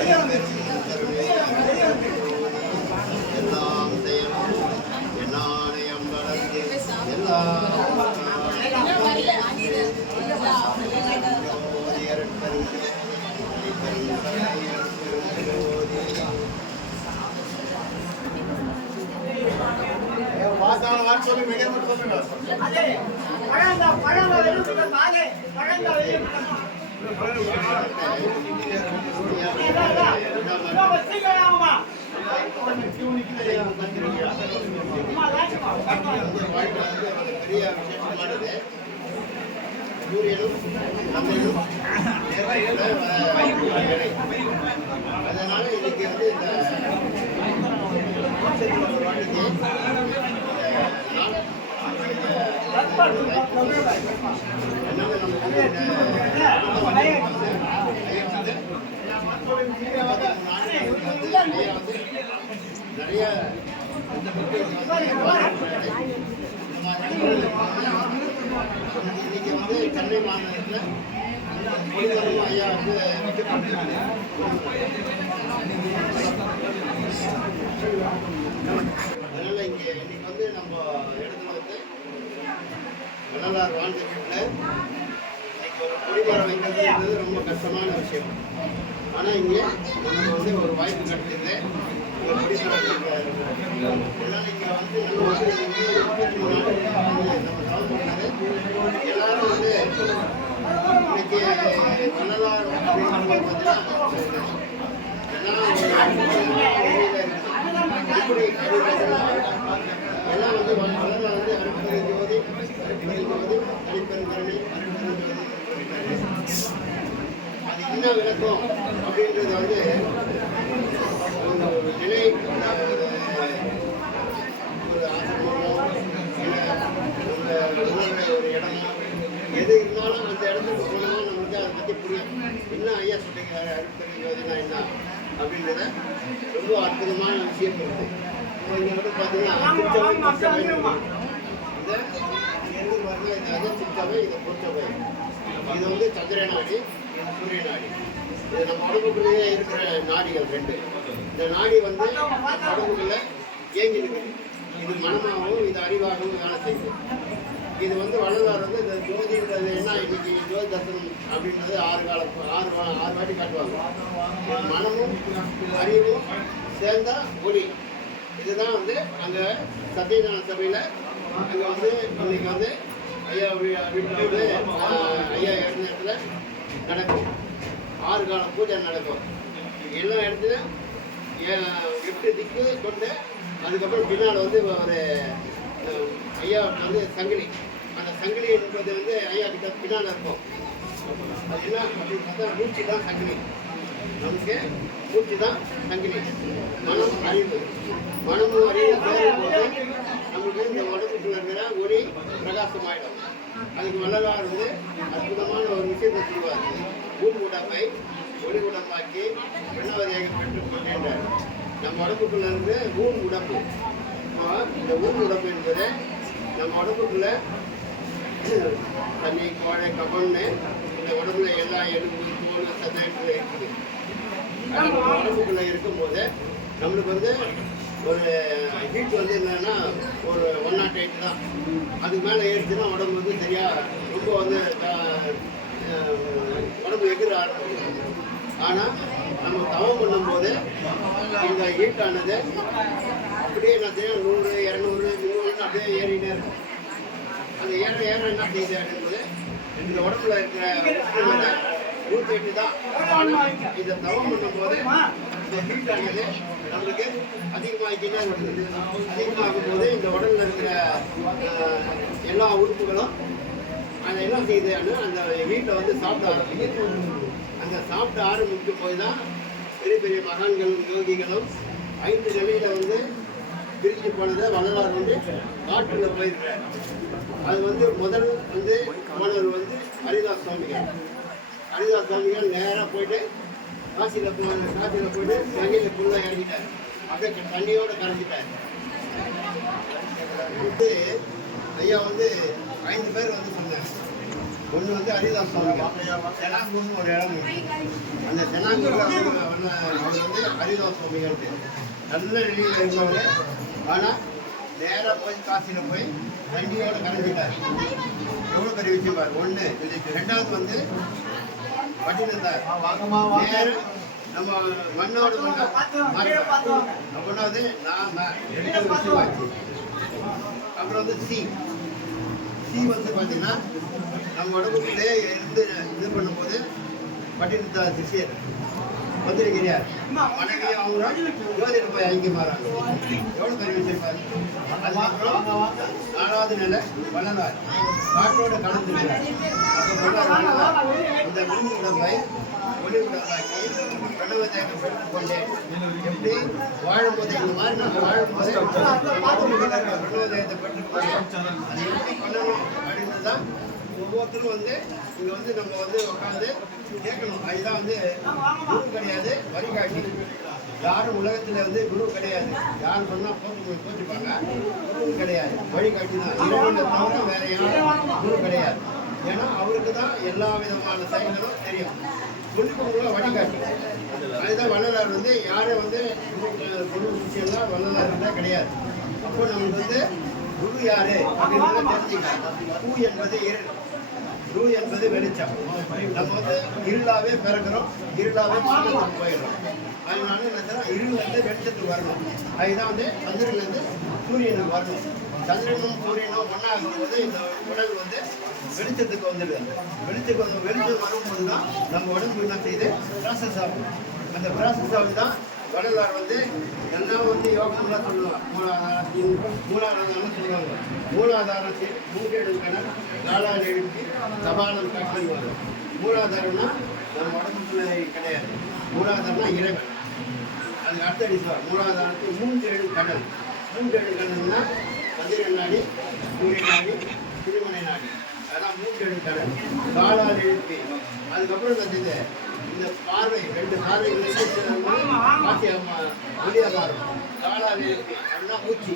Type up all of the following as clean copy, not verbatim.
எல்லாம் செய்யணும் என்னாலயம் வளர்ந்து எல்லாம் சொல்லி மிக அதனால இன்னைக்கு வந்து நிறைய இன்னைக்கு வந்து சென்னை மாநகரத்தில் ஐயா வந்து அதனால இங்கே இன்னைக்கு வந்து நம்ம இடத்துல வந்து வள்ளலார் வாழ்ந்த வீட்டில் இன்னைக்கு ஒரு கொடிமரம் வைக்கிறதுன்றது ரொம்ப கஷ்டமான விஷயம். ஆனால் இங்கே நமக்கு வந்து ஒரு வாய்ப்பு கிடைச்சது ஒரு கொடிமரம் அதனால இங்கே வந்து நம்ம வந்து 23 நாள் நம்ம சவம் பண்ணது எல்லாரும் வந்து இன்னைக்கு வள்ளலார் பார்த்தீங்கன்னா எல்லாம் வந்து வள்ளலார் வந்து அருட்பெரு ஜோதி தனிப்பெருங்கருணை அது என்ன விளக்கம் அப்படின்றது வந்து நிலை ஒரு ஆசிரமமோ இல்லை ஒரு இடமோ எது இருந்தாலும் அந்த இடத்துக்கு போனோம்னா நம்மளுக்கு அதை பற்றி புரியும். என்ன ஐயா சொல்றீங்க அருட்பெரு ஜோதினா என்ன அப்படின்றத ரொம்ப அற்புதமான விஷயம் இருக்குது. இங்கே வந்து பார்த்தீங்கன்னா இது அகச்சித்தவை, இது பொறுத்தவை. இது வந்து சந்திர நாடி, இது சூரிய நாடி. இது நம்ம உடம்புக்குள்ளேயே இருக்கிற நாடிகள் ரெண்டு. இந்த நாடி வந்து உடம்புக்குள்ள இயங்கி இருக்குது. இது மனமாகவும் இது அறிவாகவும் வேலை செய்யுது. இது வந்து வள்ளலார் வந்து இந்த ஜோதின்றது என்ன இன்னைக்கு ஜோதி தர்சனம் அப்படின்றது 6 வாட்டி காட்டுவாங்க. மனமும் அறிவும் சேர்ந்தா ஒளி. இதுதான் வந்து அங்கே சத்தியஞான சபையில் அங்கே வந்து இன்னைக்கு வந்து ஐயா வீட்டில் வந்து ஐயா இறந்த இடத்துல நடக்கும். 6 கால பூஜை நடக்கும். எல்லா இடத்துலையும் 8 திக்கு கொண்டு அதுக்கப்புறம் பின்னால் வந்து ஒரு ஐயா வந்து சங்கிலி. அந்த சங்கிலி என்பது வந்து ஐயா கிட்ட பின்னால் இருக்கும். அது என்ன அப்படின்னு பார்த்தா மூச்சு தான் சங்கிலி. நமக்கு மூச்சு தான் சங்கிலி. மனம் அறிவு, மனமும் அறிவு சேரும்போது நமக்கு இந்த உடம்புக்குள்ள இருக்கிற ஒளி பிரகாசமாயிடும். அதுக்கு வள்ளலார் வந்து அற்புதமான ஒரு விஷயத்தை சொல்லுவார். ஊன் உடம்பை ஒளி உடம்பாக்கி பெண்ணவதியாக பெற்றுக் கொள்கின்றார். நம்ம உடம்புக்குள்ள இருந்து ஊன் உடம்பு. இந்த ஊன் உடம்பு என்பது நம்ம உடம்புக்குள்ள தண்ணி, கோழை, கபன்னு இந்த உடம்புல எல்லா எலும்பு, தோல், சதைக்குள்ள இருக்குது. நம்ம உடம்புக்குள்ள இருக்கும்போது நம்மளுக்கு வந்து ஒரு ஹீட் வந்து என்னன்னா ஒரு 108 தான். அதுக்கு மேலே ஏறிச்சுன்னா உடம்பு வந்து சரியா ரொம்ப வந்து உடம்பு எகிர ஆரம்பிக்கும். ஆனால் நம்ம தவம் பண்ணும்போது இந்த ஹீட்டானது அப்படியே என்ன செய்யும் 100, 200, 300 அப்படியே ஏறிட்டே இருக்கும். அந்த ஏற என்ன செய்யுது அப்படின்றது இந்த உடம்புல இருக்கிற 108 தான். இதை தவம் பண்ணும்போது இந்த ஹீட்டானது நம்மளுக்கு அதிகமாகிக்கிட்டே வருது. அதிகமாகும் போது இந்த உடலில் இருக்கிற எல்லா உறுப்புகளும் அதை என்ன செய்யுதுன்னு அந்த ஹீட்டை வந்து சாப்பிட ஆரம்பிக்குது. அந்த சாப்பிட ஆரம்பிக்கும் போது தான் பெரிய பெரிய மகான்கள் யோகிகளும் 5 நிலையில வந்து பிரிஞ்சு போனதை வள்ளலார் வந்து காற்றில் போயிருக்கிறார். அது வந்து முதல் வந்து போனவர் வந்து ஹரிதாஸ் சுவாமிகள். ஹரிதாஸ் சுவாமிகள் நேராக போயிட்டு காசியில் போயிட்டு தண்ணியில் ஃபுல்லாக இறங்கிட்டார். அப்படியே தண்ணியோடு கரைஞ்சிட்டார். வந்து ஐயா வந்து 5 பேர் வந்து சொன்னார். ஒன்று வந்து ஹரிதாஸ் சுவாமிகள் தெனாங்கூர்னு ஒரு இடம் இருக்கு. அந்த தெனாங்கூர் அவர் வந்து ஹரிதாஸ் சுவாமிகள் நல்ல நிலையில் இருந்தவங்க. ஆனால் நேராக போய் காசியில் போய் வண்டியோட கலந்துட்டார். எவ்வளோ பெரிய விஷயம் பாரு. ஒன்று. ரெண்டாவது வந்து பட்டினத்தார் நேரம் நம்ம மண்ணோடு ஒன்றாவது ரெண்டாவது விஷயமாச்சு. அப்புறம் வந்து சி வந்து பார்த்தீங்கன்னா நம்ம உடம்புக்குள்ளே இருந்து இது பண்ணும்போது பட்டினத்தார் சிஷியர் வந்திருக்கிறார். மனைவி அவங்க ஜோதிட போய் ஐக்கியமாறாங்க. எவ்வளோ பெரிய விஷயம் பாரு. அதுக்கப்புறம் 4வது நிலை வள்ளலார் காற்றோட கலந்துருக்கிறார். அப்போ இந்த விரும்பு உடம்பை ஒளி உடம்பாக்கி கடவுளத்தை பெற்றுக் கொண்டேன். எப்படி வாழும்போது இந்த மாதிரி நம்ம வாழும்போது கடவுளத்தை பெற்றுக்கொண்டேன். அது எப்படி பண்ணணும் அப்படின்னு தான் ஒவ்வொருத்தரும் வந்து இங்கே வந்து நம்ம வந்து உட்காந்து கேட்கணும். அதுதான் வந்து குரு கிடையாது, வழிகாட்டி. யாரும் உலகத்தில் வந்து குரு கிடையாது. யாரும் சொன்னால் போட்டுப்பாங்க. குரு கிடையாது, வழிகாட்டி தான். இறைவனை தவிர வேற யாரும் குரு கிடையாது. ஏன்னா அவருக்கு தான் எல்லா விதமான செயல்களும் தெரியும். குருக்குள்ள வழிகாட்டி. அதுதான் வள்ளலார் வந்து யாரும் வந்து குரு விஷயம்லாம் வள்ளலார் தான் கிடையாது. அப்போ நமக்கு வந்து குரு யாரு அப்படின்றத தெரிஞ்சுக்கலாம். பூ என்பது இருள், ரூ என்பது வெளிச்சம். நம்ம வந்து இருளாவே பிறக்கிறோம், இருளாவே மாற்றத்துக்கு போயிடும். அதனால என்ன இருள்லேருந்து வெளிச்சத்துக்கு வரணும். அதுதான் வந்து சந்திரன்லேருந்து சூரியனுக்கு வரணும். சந்திரனும் சூரியனும் ஒன்றாகும்போது இந்த உடல் வந்து வெளிச்சத்துக்கு வந்துடுது. வெளிச்சம் வரும்போது தான் நம்ம உடம்பு என்ன செய்யுது, ப்ராசஸ் ஆகும். அந்த ப்ராசஸ் ஆகுது தான் வள்ளலார் வந்து எல்லாம் வந்து யோகம்லாம் சொல்லுவாங்க. மூலாதாரம் சொல்லுவாங்க. மூலாதாரத்தில் மூங்கெடுக்கணும், நாளால் எழுப்பி சபாலம் காட்டுவாங்க. மூலாதாரம்னா நம்ம உடம்புக்குள்ள கிடையாது. மூலாதாரம்னா இறைவன். அதுக்கு அர்த்தம் சொல்லுவாங்க. மூலாதாரத்தில் 3 கடல். 3 கடல்னா மந்திர நாடி, சூரிய நாடி, திருமண நாடி. அதெல்லாம் 3 கடல். காலால் எழுப்பி அதுக்கப்புறம் இந்த இந்த பார்வை 2 பார்வைகள் காட்சி ஒளியாதாரம். காலால் எழுப்பி அப்படின்னா மூச்சு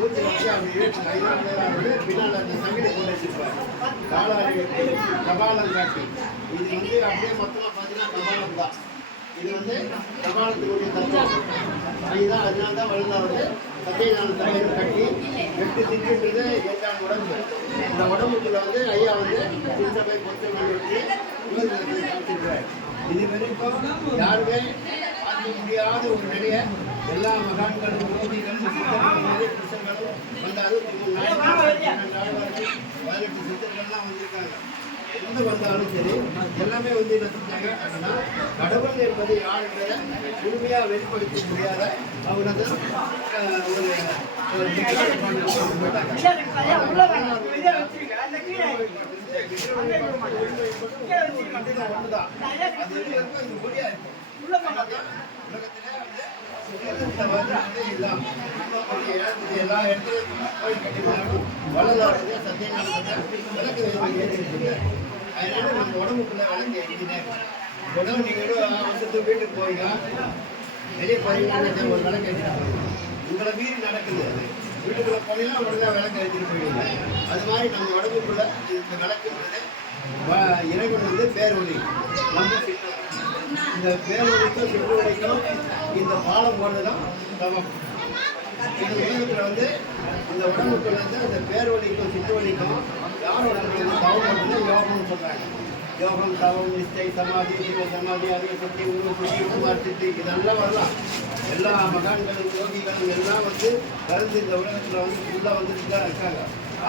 வச்சு அப்படி இழுத்து பின்னால் அந்த சங்கிலி கொண்டு வச்சிருப்பார். காலால் எழுப்பி கபாலம் காட்டி. இது வந்து அப்படியே மொத்தமாக பார்த்தீங்கன்னா கபாலம் தான். இது வந்து கபாலத்தினுடைய தத்துவம். அதுதான் அதனால தான் வள்ளலார் வந்து சத்தியஞான தலைவர் கட்டி 8 திட்டுன்றது 8ஆம் உடம்பு. இந்த உடம்புக்குள்ள வந்து ஐயா வந்து சின்னவை பொறுத்தவரை வச்சு உலகத்தில் காமிச்சிருக்கிறார். இது வரைக்கும் யாருமே பார்க்க முடியாத ஒரு நிலையை எல்லா மகான்களும் யோகிகளும் கிருஷ்ணர்களும் வந்து 63 நாள் 18 சித்தர்கள்லாம் வந்திருக்காங்க. எந்த வந்தாலும் சரி எல்லாமே வந்து என்ன செஞ்சாங்க அப்படின்னா கடவுள் என்பது யாருன்றத முழுமையாக வெளிப்படுத்த முடியாத அவங்க எல்லா இடத்துலையும் கோயில் கட்டினாலும் வள்ளலார் சத்தியஞான விளக்கு ஏற்றிருக்காங்க. அதனால நம்ம உடம்புக்குள்ள விளக்கு ஏற்றினே உடம்பு நீங்களும் வந்து வீட்டுக்கு போய்ங்க வெளியே போறீங்கன்னா ஒரு விளக்கு ஏற்றிட்டு போயிடுங்க. உங்களை மீறி நடக்குது. வீட்டுக்குள்ள போனீங்கன்னா உடனே விளக்கு ஏற்றிட்டு போயிடுங்க. அது மாதிரி நம்ம உடம்புக்குள்ள இந்த விளக்குன்றது இறைவன் வந்து பேரொழி. நம்ம இந்த பேரொழிக்கும் சிற்றொழிக்கும் இந்த பாலம் போடுறதுதான் தவம். இந்த உலகத்தில் வந்து இந்த உடம்புக்குள்ள வந்து அந்த பேரொழிக்கும் சிற்றொழிக்கும் யாரோட தவம் பண்ணுறது யோகம்னு சொல்கிறாங்க. யோகம், தவம், நிஷ்டை, சமாதி, ஜீவ சமாதி, அறிவு சக்தி, உருவ சுத்தி, குமார் சித்தி இதெல்லாம் வரலாம். எல்லா மகான்களும் யோகிகளும் எல்லாம் வந்து கலந்து இந்த உலகத்தில் வந்து ஃபுல்லாக வந்துட்டு தான் இருக்காங்க.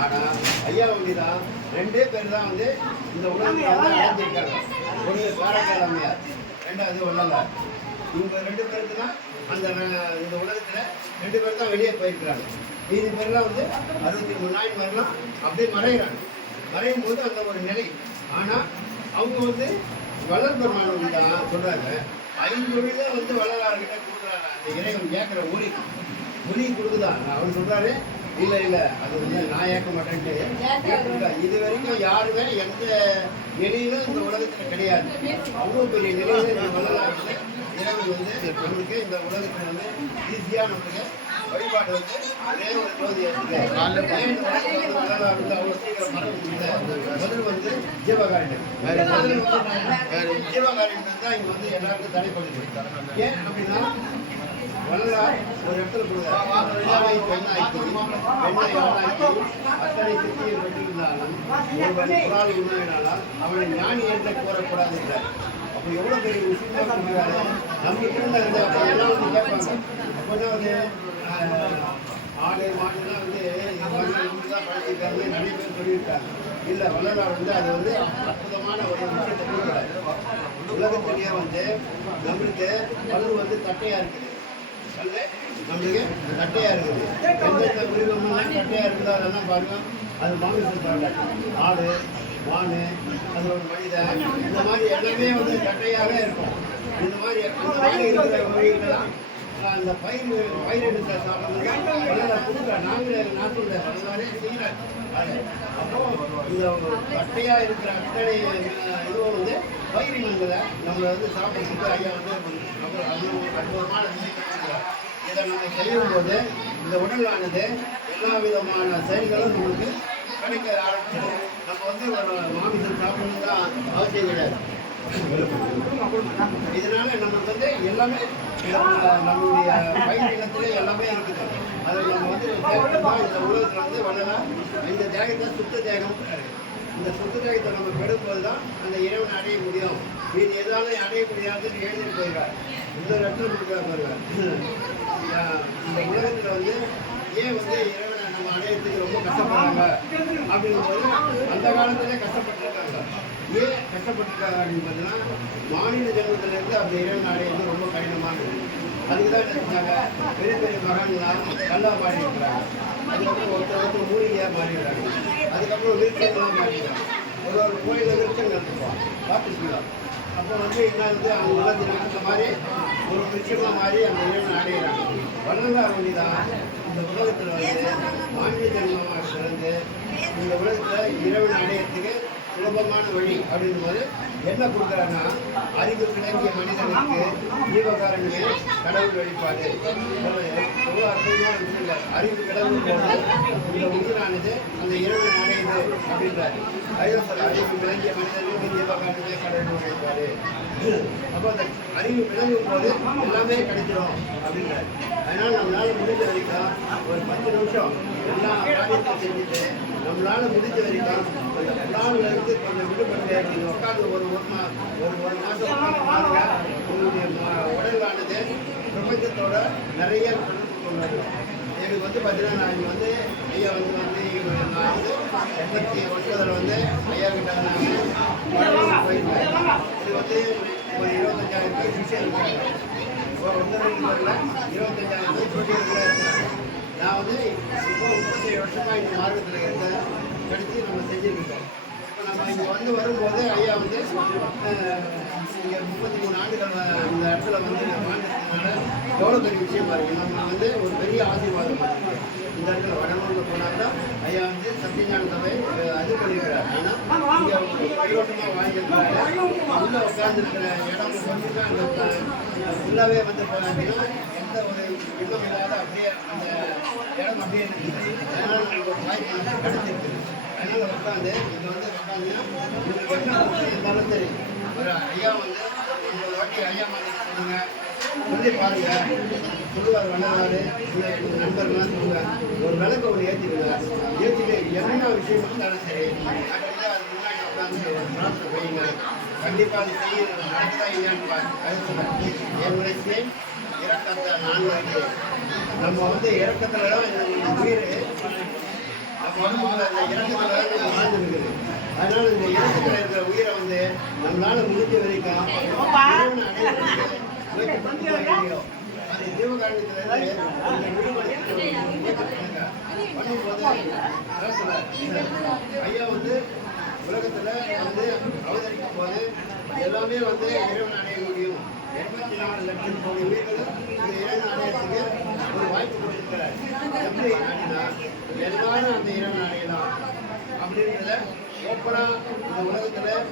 ஆனால் ஐயா வண்டி தான் 2 பேர் தான் வந்து இந்த உலகத்தில் வந்து அடைஞ்சிருக்காங்க. ஒன்று காரைக்கால் அம்மையார், 2வது வள்ளலார். இவங்க 2 பேருக்கு தான் அந்த இந்த உலகத்தில் 2 பேர் தான் வெளியே போயிருக்கிறாங்க. மீதி பேர்லாம் வந்து 63 நாயன்மாரெலாம் அப்படியே மறைகிறாங்க. மறையும் போது அந்த ஒரு நிலை. ஆனால் அவங்க வந்து வளர் பெருமானவங்க தான் சொல்கிறாங்க 5 மொழியில வந்து வள்ளலார்கிட்ட கொடுக்குறாங்க. அந்த இறைவன் கேட்குற ஒளி கொடுக்குதா. அவர் சொல்கிறாரு இல்லை அது வந்து நான் ஏற்க மாட்டேன்ட்டு கேட்டிருக்கா. இது வரைக்கும் யாருமே எந்த நிலையிலும் இந்த உலகத்தில் கிடையாது. அவ்வளோ பெரிய நிலையில் இந்த வள்ளலார் இறைவன் வந்து நம்மளுக்கு இந்த உலகத்தில் வந்து ஈஸியாக நம்மளுக்கு வழிபாடு வந்து ஒரே ஒரு ஜோதி வள்ளலார் வந்து அவ்வளோ சீக்கிரம் முதல் வந்து ஜீவகாரண்யம் ஜீவகாரண்யம் தான் இங்கே வந்து எல்லாருக்கும் தடைப்படுது. ஏன் அப்படின்னா வள்ளலார் ஒரு இடத்துல கொடுத்தார் ஆணை பெண்ணாக்கி பெண்ணை ஆணாக்கி அத்தனை சித்தியை பெற்றிருந்தாலும் ஒருவன் குரால் உண்மையினாலும் அவனை ஞானி என்று கூறக்கூடாது என்றார். அப்போ எவ்வளோ பெரிய விஷயமா கொடுக்குறாரு. நம்மகிட்ட இருந்த எல்லாம் வந்து கேட்பாங்க. அப்போ தான் வந்து ஆடு மாடுலாம் வந்து தான் பழகிருக்காங்க நிறைய பேர் சொல்லியிருக்காங்க. இல்லை வள்ளலார் வந்து அது வந்து அற்புதமான ஒரு விஷயத்தை கொடுக்குறாரு. உலகத்திலேயே வந்து நம்மளுக்கு பல்லு வந்து தட்டையாக இருக்குது. நம்மளுக்கு தட்டையாக இருக்குது. எந்தெந்த மிருகம்லாம் தட்டையாக இருக்குதோ அதெல்லாம் பாருங்க. அது மாமிசம் சாப்பிடாது. ஆடு மான் அது ஒரு மனிதன் இந்த மாதிரி எல்லாமே வந்து தட்டையாகவே இருக்கும். இந்த மாதிரி இருக்கிற மொழிகள்லாம் அந்த பயிர் எடுத்த சாப்பிட்றது கொடுக்குற நான் சொல்கிறேன் வள்ளலாரே செய்கிறேன். அது அப்போ இந்த தட்டையாக இருக்கிற அத்தனை இதுவும் வந்து பயிரினங்களை நம்மளை வந்து சாப்பிட்றதுக்கு ஐயா வந்து அற்புதமான விஷயம். இதை நம்ம செய்யும்போது இந்த உடலானது எல்லா விதமான செயல்களும் நம்மளுக்கு கிடைக்க ஆரம்பிச்சிடும். நம்ம வந்து ஒரு மாமிசம் சாப்பிடணும் தான் அவசியம் கிடையாது. இதனால நம்மளுக்கு வந்து எல்லாமே நம்மளுடைய பயிர் இனத்துல எல்லாமே இருக்குது. அதை நம்ம வந்து இந்த உலகத்தில் வந்து வள்ளலார் இந்த தேகத்தை சுத்த தேகம். இந்த சுத்த தேகத்தை நம்ம பெறும்போது தான் அந்த இறைவனை அடைய முடியும். இது எதாலும் அடைய முடியாதுன்னு எழுதிட்டு போயிருக்கார். இந்த இடத்துல கொடுக்குற பாருவார். இந்த உலகத்தில் வந்து ஏன் வந்து இறைவனை நம்ம அடையிறதுக்கு ரொம்ப கஷ்டப்படுறாங்க அப்படிங்கும்போது அந்த காலத்திலே கஷ்டப்பட்டுருக்காங்க. ஏன் கஷ்டப்பட்டுருக்காங்க அப்படின்னு பார்த்தீங்கன்னா மாநில ஜென்மத்திலேருந்து அந்த இறைவனை அடையிறது ரொம்ப கடினமானது. அதுக்கு தான் என்ன சொன்னாங்க, பெரிய பெரிய மகான்லாம் நல்லா பாடி இருக்கிறாங்க. அதுக்கப்புறம் ஒருத்தர் மூலிகையாக மாறிடுறாங்க. அதுக்கப்புறம் விருட்சங்களாக மாறிடுறாங்க. ஒரு கோயிலில் விருட்சங்கள் இருப்போம் பார்த்துக்கலாம். அப்போ வந்து என்ன வந்து அவங்க உலகத்தில் இந்த மாதிரி ஒரு விஷயமாக மாறி அந்த இறைவனை அடைகிறாங்க. வள்ளலார் வழி தான் இந்த உலகத்தில் வந்து மாநில ஜென்மமாக பிறந்து இந்த உலகத்தில் இறைவனை அடையிறதுக்கு சுலபமான வழி அப்படின் போது என்ன கொடுக்குறாங்கன்னா அறிவு விளங்கிய மனிதனுக்கு ஜீவகாரண்யமே கடவுள் வழிபாடு. எவ்வளோ அற்புதமான விஷயம் இல்லை. அறிவு கடவுள் போது இந்த உயிரானது அந்த இறைவனை அடையுது அப்படின்றாரு. அதுதான் சொல்ல அறிவு விளங்கிய மனிதனுக்கு ஜீவகாரண்யமே கடவுள் வழிபாடு. அப்போ அந்த அறிவு விளங்கும் போது எல்லாமே கிடைச்சிடும் அப்படின்றாரு. அதனால் நம்மளால் முடிஞ்ச வரைக்கும் ஒரு 10 நிமிஷம் எல்லா காரியத்தையும் செஞ்சுட்டு நம்மளால் முடிஞ்ச வரைக்கும் அந்த புலானிலிருந்து கொஞ்சம் விடுபட்டு நீங்கள் உட்காந்து ஒரு மாதம் உட்காந்துங்க. உங்களுடைய உடலானது பிரபஞ்சத்தோட நிறைய தொடர்பு கொண்டு வரும். எனக்கு வந்து பார்த்தீங்கன்னா நான் இங்கே வந்து ஐயா வந்து நான் வந்து 89 வந்து ஐயா கிட்ட நான் போயிருக்கேன். இது வந்து ஒரு 25,000 பேர் சிகிச்சை இருக்காங்க. ஒரு 1-2 பேரில் 25,000 பேர் சொல்லியிருக்கிறேன் இருக்கிறாங்க. நான் வந்து இப்போ 37 வருஷமாக இந்த மார்க்கத்தில் இருந்தேன். கடிச்சு நம்ம செஞ்சுருக்கோம். இப்போ நம்ம இங்கே வந்து வரும்போது ஐயா வந்து இங்கே 33 ஆண்டுகள் இந்த இடத்துல வந்து வாழ்ந்ததுனால எவ்வளோ பெரிய விஷயம் பாருங்க. நம்ம வந்து ஒரு பெரிய ஆசீர்வாதம் பண்ணுறோம். இந்த இடத்துல வடலூரில் போனாக்கா ஐயா வந்து சத்தியஞான சபை அது பண்ணியிருக்கிறார். ஆனால் இங்கே கையோட்டமாக வாழ்ந்துருக்கிறாங்க. உள்ளே உட்காந்துருக்கிற இடம் கொஞ்சம் தான் அந்த ஃபுல்லாகவே வந்து அப்படின்னா எந்த ஒரு இன்னும் இல்லாத அப்படியே அந்த இடம் அப்படியே இருக்குது. அதனால் நமக்கு ஒரு வாய்ப்பு கிடைச்சிருக்கு. அதனால் உட்காந்து இங்கே வந்து உட்காந்துன்னா உங்களுக்கு என்ன பிரச்சனை இருந்தாலும் சரி ஒரு ஐயா வந்து ஒரு வாட்டி ஐயா மாதிரி சொல்லுங்க சொல்லி பாருங்க சொல்லுவார். வள்ளலார் நண்பர்கள்லாம் சொல்லுவாங்க. ஒரு விளக்க ஒரு ஏற்றிட்டு என்ன விஷயம் இருந்தாலும் சரி அது முன்னாடி உட்காந்து ஒரு பிரார்த்தனை வைங்க. கண்டிப்பாக அது செய்ய நடக்குதா இல்லையான்னு பாருங்க. அது சொல்லுவேன் என்னுடைய இறக்கத்தை நான் வைக்கிறேன். நம்ம வந்து இறக்கத்தில் தான் உயிர் அப்போ வந்து அந்த இறக்கத்தில் தான் வாழ்ந்துருக்குது. அதனால இந்த இறக்கத்தில் இருக்கிற உயிரை வந்து நம்மளால முடிஞ்ச வரைக்கும் அது ஜீவகாரணத்தில் ஐயா வந்து உலகத்தில் வந்து அவதரிக்கும் போது எல்லாமே வந்து இறைவன் அடைய முடியும். 84 லட்சம் கோடி உயிர்கள் இந்த இறைவன் அடையத்துக்கு ஒரு வாய்ப்பு கொடுத்துருக்கிறார். எப்படி அப்படின்னா எல்லாரும் அந்த இறைவன் அடையலாம் அப்படின்றத ஓப்பனாக இந்த உலகத்தில்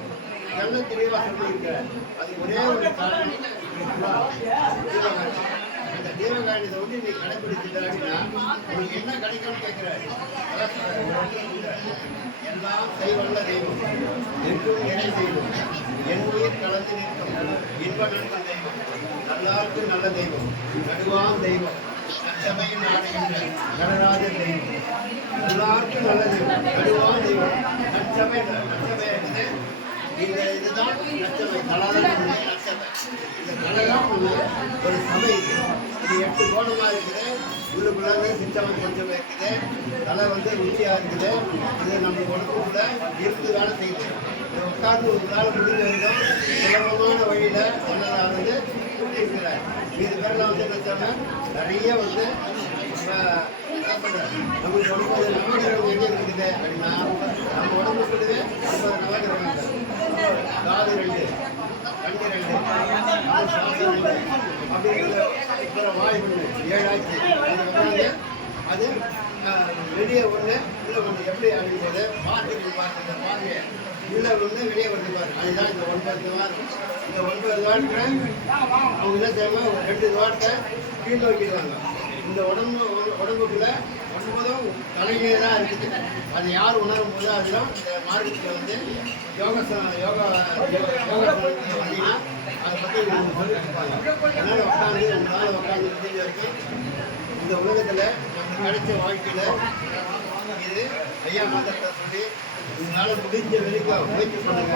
நல்ல தெளிவாக சொல்லியிருக்கிறார். அது ஒரே ஒரு காரணம் அந்த ஜீவகாரியத்தை வந்து நீ கடைபிடிச்சிட்ட அப்படின்னா உங்களுக்கு என்ன கிடைக்கும்னு கேட்கிறாரு. அதான் சொல்றாரு, எல்லாம் செய்வல்ல தெய்வம் என்றும் இறை தெய்வம் என் உயிர் கலந்து நிற்கும் இன்ப நன்மை தெய்வம் நல்லாருக்கு நல்ல தெய்வம் நடுவான் தெய்வம் நச்சமையின் ஆடுகின்ற நடராஜ தெய்வம் எல்லாருக்கும் நல்ல தெய்வம் நடுவான் தெய்வம் நச்சமை இருக்குது. இந்த இதுதான் நச்சமை கலாதான் நச்சமை. இந்த கலகம் ஒரு சபை இருக்குது. இது 8 கோணமா இருக்குது. உள்ளுக்குள்ளாங்க சித்தம் கொஞ்சம் இருக்குது. தலை வந்து ருச்சியா இருக்குது. இது நம்ம உடம்புக்குள்ள இருந்து வேலை செய்யுது. இது உட்கார்ந்து ஒரு நாள் முடிஞ்ச வரைக்கும் சுலபமான வழியில வல்லதார் வந்து இருக்கிறார். இது பேரெல்லாம் வந்து என்ன சொன்னா நிறைய வந்து நம்மளுக்கு உடம்பு நவகிரகம் எங்கே இருக்குது அப்படின்னா நம்ம உடம்புக்குள்ளே 50 நவகிரகம் காது 2 கண்ணு 2 சுவாசம் 2 அப்படிங்கிற வாய் 7 ஆச்சு. அது வெளியே ஒன்று இல்லை ஒன்று எப்படி அப்படிங்கிறது பார்த்துட்டு பார்வையை உள்ள ஒன்று வெளியே வந்து பாரு. அதுதான் இந்த 9 வாரம். இந்த 9 வாரத்தில் அவங்க என்ன செய்வாங்க, ஒரு 2 வாரத்தை கீழ் நோக்கிடுவாங்க. இந்த உடம்புக்குள்ள 9 தலைகளாக இருக்குது. அது யார் உணரும் போது அதுதான் இந்த மார்க்கத்தில் வந்து யோகா வந்தீங்கன்னா அதை பற்றி சொல்லிட்டுருப்பாங்க. அதனால் உட்காந்து உங்களால் உட்காந்து முடிஞ்ச வரைக்கும் இந்த உலகத்தில் நமக்கு கிடைச்ச வாழ்க்கையில் இது ஐயா மதத்தை சொல்லி உங்களால் முடிஞ்ச வரைக்கும் முயற்சி பண்ணுங்க.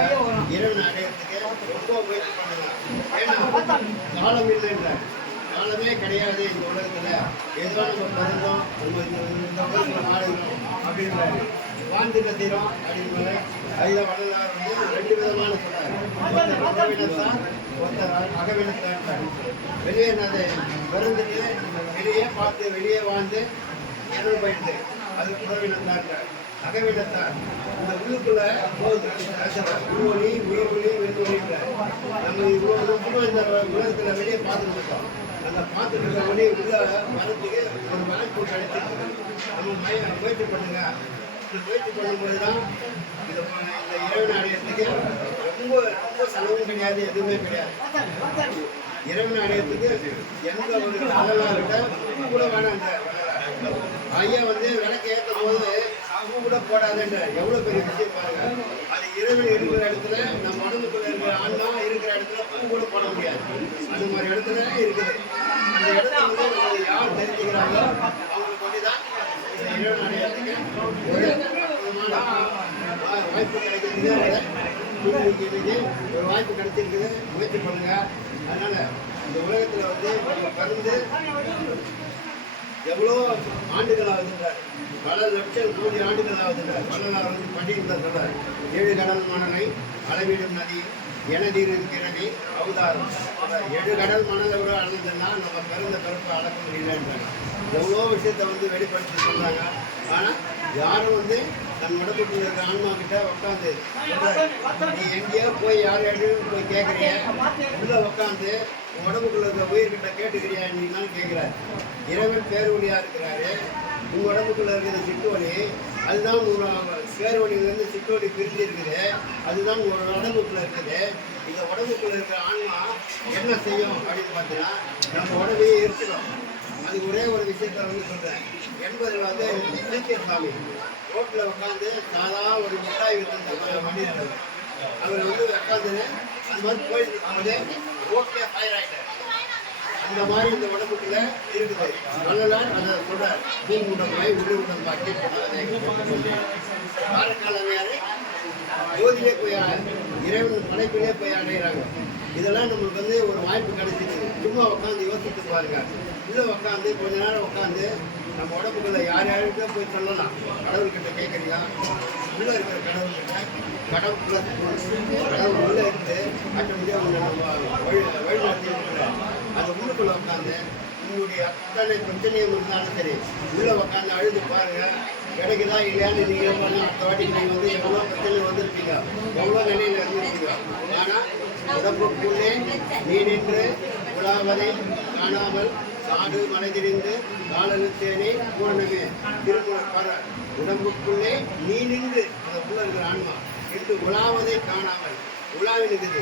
இறைவனை அடையிறதுக்கு ரொம்ப முயற்சி பண்ணுங்க. ஏன்னா காலம் இல்லைன்ற காலமே கிடையாது இந்த உலகத்துல. எதுவான நம்ம பிறந்தோம் இந்த உலகத்துல வாழுகிறோம் அப்படின்றாரு. வாழ்ந்துட்டு செய்கிறோம் அப்படின்றாரு. அதில் வள்ளலார் வந்து 2 விதமான சொல்றாரு. ஒருத்தர் புறவினத்தான், ஒருத்தர் அகவினத்தான். வெளியே என்னது பிறந்துட்டு வெளியே பார்த்து வெளியே வாழ்ந்து இறந்து போயிட்டு அது புறவினத்தான். அகவினத்தான் இந்த உள்ளுக்குள்ள போகுது. உள்வொலி உயிர்வொலி வெண்வொலின்ற நம்ம இவ்வளோ இந்த உலகத்தில் வெளியே பார்த்துட்டு இருக்கோம். அந்த பார்த்துட்டு இருக்க ஒளி உள்ள வரத்துக்கு ஒரு வாய்ப்பு கிடைச்சிருக்கு. நம்ம முயற்சி பண்ணுங்க. முயற்சி பண்ணும்போது தான் இந்த இறைவனை அடையிறதுக்கு ரொம்ப ரொம்ப செலவும் கிடையாது, எதுவுமே கிடையாது. இறைவனை அடையிறதுக்கு எந்த ஒரு வள்ளலார்கிட்ட கூட வேணாம். அந்த ஐயா வந்து விளக்கு ஏற்றும் போது பூ கூட போடாதுன்ற எவ்வளோ பெரிய விஷயம் பாருங்க. அது இறைவன் இருக்கிற இடத்துல நம்ம உடம்புக்குள்ள இருக்கிற ஆண்டா இருக்கிற இடத்துல பூ கூட போட முடியாது. அது மாதிரி இடத்துல இருக்குது. அந்த இடத்துல வந்து நம்ம யார் தெரிஞ்சுக்கிறாங்களோ அவங்களுக்கு வந்து தான் இறைவன் அடையிறதுக்கு ஒரு வாய்ப்பு கிடைக்கிறது. இன்னைக்கு ஒரு வாய்ப்பு கிடைச்சிருக்குது. முயற்சி பண்ணுங்க. அதனால இந்த உலகத்தில் வந்து நம்ம பிறந்து எவ்வளோ ஆண்டுகள் ஆகுதுன்றார். பல லட்சம் கோடி ஆண்டுகள் ஆகுதுன்றார். வள்ளலார் வந்து பண்ணியிருந்தார் சொல்றார். 7 கடல் மணலை அளவிடும் நதி எனதீர் இருக்கிறது அவதாரம். 7 கடல் மணலை விட அளந்ததுன்னா நம்ம பிறந்த பிறப்பு அளக்க முடியலன்றாங்க. எவ்வளோ விஷயத்தை வந்து வெளிப்படுத்தி சொல்றாங்க. ஆனால் யாரும் வந்து தன் உடம்புக்குள்ள இருக்கிற ஆன்மா கிட்ட உட்காந்து நீ எங்கேயோ போய் யாரையும் போய் கேட்குறிய உள்ள உட்காந்து உடம்புக்குள்ள இருக்கிற உயிர்கிட்ட கேட்டுக்கிறியா நீனாலும் கேட்குறாரு. இறைவன் பேர்வழியாக இருக்கிறாரு. உங்கள் உடம்புக்குள்ள இருக்கிற சிட்டுவலி அதுதான் உங்கள் பேர்வழியிலேருந்து சிட்டுவலி பிரிஞ்சு இருக்குது. அதுதான் உங்கள் உடம்புக்குள்ள இருக்குது. இந்த உடம்புக்குள்ள இருக்கிற ஆன்மா என்ன செய்யும் அப்படின்னு பார்த்தீங்கன்னா நம்ம உடம்பையே இருக்கணும். அது ஒரே ஒரு விஷயத்த வந்து சொல்கிறேன். 80 வந்து சீக்கிரம் சாமி ரோட்டில் உட்காந்து சாதா ஒரு மிட்டாய் விழுந்த மனிதர் அவர் வந்து உட்காந்து அந்த மாதிரி போயிட்டு இருக்கும்போது ரோட்லேயே ஃபயர் ஆகிட்டார். அந்த மாதிரி இந்த உடம்புக்குள்ள இருக்குது. வள்ளலார் அதை சொல்றார். பூங்குடமாய் உள்ளுடன் பாக்கி சொல்லி காலக்காலமையாரு ஜோதியிலே போய் இறைவன் படைப்பிலே போய் அடைகிறாங்க. இதெல்லாம் நம்மளுக்கு வந்து ஒரு வாய்ப்பு கிடைச்சிருக்கு. சும்மா உட்காந்து யோசித்து பாருங்க. உள்ளே உட்காந்து கொஞ்ச நேரம் உட்காந்து நம்ம உடம்புக்குள்ள யார் யாருக்கோ போய் சொல்லலாம். கடவுள்கிட்ட கேட்குறீங்க. உள்ளே இருக்கிற கடவுள்கிட்ட கடவுள் உள்ளே இருந்து ஆட்டோமேட்டிக்காக அவங்க நம்ம வழிநடத்தி இருக்கிறார். அந்த உள்ளுக்குள்ளே உட்காந்து உங்களுடைய அத்தனை பிரச்சனையும் இருந்தாலும் சரி உள்ளே உட்காந்து அழுது பாருங்க. கிடைக்குதா இல்லையான்னு நீங்கள் பண்ண அடுத்த வாட்டி நீங்கள் வந்து எவ்வளோ பிரச்சனை வந்திருப்பீங்க, எவ்வளோ நிலையில் இருந்திருப்பீங்க. ஆனால் உடம்புக்குள்ளே நீ நின்று உலாவதை காணாமல் காடு மலைதிரிந்து காலலுத்தேனே பூரணமே திருக்குறள். உடம்புக்குள்ளே நீ நின்று அதுக்குள்ள இருக்கிற ஆன்மா என்று உலாவதை காணாமல் உலாவி நிற்குது.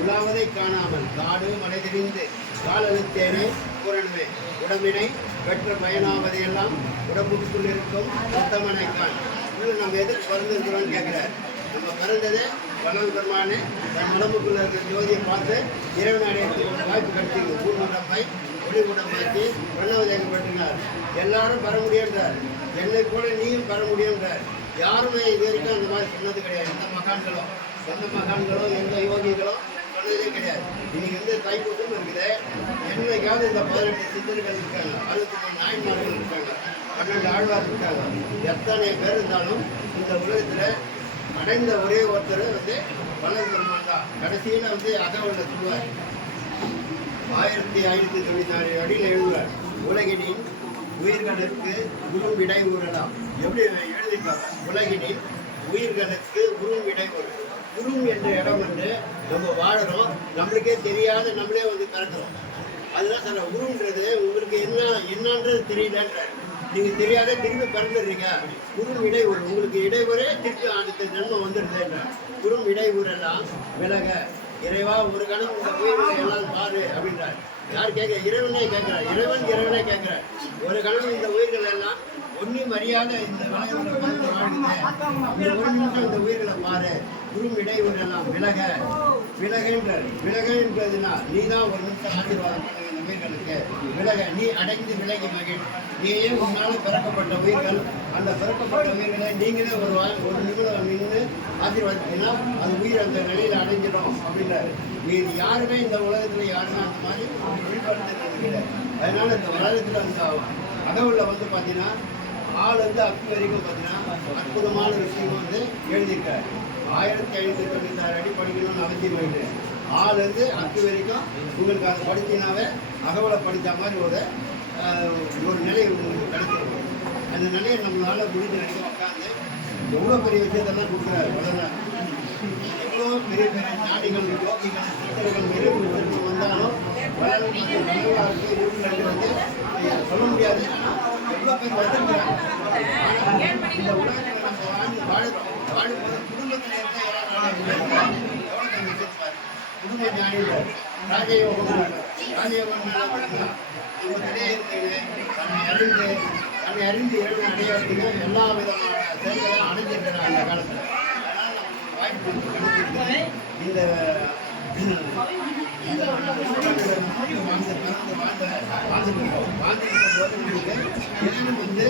உலாவதை காணாமல் காடு மலைதிரிந்து காலழுத்தேனே பூரணமே உடம்பினை பெற்ற பயனாவதையெல்லாம் உடம்புக்குள் இருக்கும் உத்தமனை காண். நம்ம எதுக்கு பிறந்திருக்கிறோம்னு கேட்குறாரு. நம்ம பிறந்தது வல்லல் பெருமானே தன் உடம்புக்குள்ள இருக்கிற ஜோதியை பார்த்து இறைவன் அடையத்துக்கு வாய்ப்பு கிடைச்சிருக்கு. பூர்ணடம்பை ஒளி உடம்பாக்கி வெள்ளவதேகம் பெற்றுனார். எல்லாரும் பெற முடியுன்றார். என்னை கூட நீயும் பெற முடியுன்றார். யாருமே இது வரைக்கும் அந்த மாதிரி சொன்னது கிடையாது. எந்த மகான்களோ எந்த யோகிகளோ சொன்னதே கிடையாது. இன்னைக்கு வந்து தைப்பூசம் இருக்குது. என்னைக்காவது இந்த 18 சித்தர்கள் இருக்காங்க, 63 நாயன்மார்கள் இருக்காங்க, 12 ஆழ்வார் இருக்காங்க. எத்தனை பேர் இருந்தாலும் இந்த உலகத்தில் அடைந்த ஒரே ஒருத்தர் வந்து வல்லல் பெருமான் தான். கடைசியில் வந்து அகவல்ல சொல்லுவார். 1596 அடியில் எழுதுவார். உலகினின் உயிர்களுக்கு குரு விடை ஊறலாம். எப்படி எழுதிப்பாங்க? உலகினின் உயிர்களுக்கு குரு விடை ஊறு. குரும் என்ற இடம் வந்து நம்ம வாழறோம், நம்மளுக்கே தெரியாத நம்மளே வந்து பிறக்கிறோம். அதுதான் சொல்ல குருன்றது உங்களுக்கு என்னன்றது தெரியலன்றார். நீங்கள் தெரியாத திரும்பி பிறந்துடுறீங்க. குரும் இடையூறு உங்களுக்கு இடையூறே திருப்பி அடுத்த ஜென்மம் வந்துடுதுன்றார். குரும் இடையூறெல்லாம் விலக இறைவா ஒரு கணம் இந்த உயிர்களை எல்லாம் பாரு அப்படின்றார். யார் கேட்க? இறைவனே கேட்கிறார். இறைவனே கேட்கிறார். ஒரு கணம் இந்த உயிர்கள் எல்லாம் ஒன்றும் அறியாத இந்த வளையத்தில் பார்த்து வாழ்குது. ஒரு நிமிஷம் இந்த உயிர்களை பாரு. குரும் இடையூறெல்லாம் விலகன்றார். விலகன்றதுனா நீ தான் ஒரு நிமிஷம் ஆசீர்வாதம் பண்ணுங்க இந்த உயிர்களுக்கு. விலக நீ அடைந்து விலகி மகிழ். நீயே உன்னால பிறக்கப்பட்ட உயிர்கள், அந்த பிறக்கப்பட்ட உயிர்களை நீங்களே ஒரு நிமிடம் நின்று ஆசீர்வாதித்தீங்கன்னா அது உயிர் அந்த நிலையில் அடைஞ்சிடும் அப்படின்றாரு. இது யாருமே இந்த உலகத்தில் யாருமே அந்த மாதிரி வெளிப்படுத்துறது கிடையாது. அதனால இந்த உலகத்தில் அந்த அகவுல வந்து பார்த்தீங்கன்னா ஆள் வந்து அக்கு வரைக்கும் பார்த்தீங்கன்னா அற்புதமான விஷயம் வந்து எழுதியிருக்காரு. 1596 அடி படிக்கணும்னு அவசியம் இல்லை. ஆள் வந்து அக்கு வரைக்கும் உங்களுக்கு அதை படிச்சினாவே அகவலை படித்த மாதிரி ஒரு நிலை உங்களுக்கு கிடைச்சிருக்கும். அந்த நிலையை நம்மளால முடிஞ்ச வரைக்கும் உட்காந்து எவ்வளோ பெரிய விஷயத்தெல்லாம் கொடுக்குறாரு. முதல்ல எவ்வளோ பெரிய பெரிய ஞானிகள், யோகிகள், சித்தர்கள் நிறைவு வந்தாலும் வரலாறு வந்து சொல்ல முடியாது. எவ்வளோ பேர் வந்திருக்கிறாங்க. இந்த உலகத்தில் நம்ம வாழும்போது குடும்பத்தில் இருந்தால் குடும்ப ஞானிகள் ராஜயோகம் குடும்பத்திலே இருந்தது தன்னை அறிந்து இறைவனை அடையாளத்துக்கு எல்லா விதமான செயல்களையும் அடைஞ்சிருக்கிறாங்க அந்த காலத்தில். அதனால் நம்ம வாய்ப்பு கிடைச்சிருக்கு. இந்த இறைவன் வந்து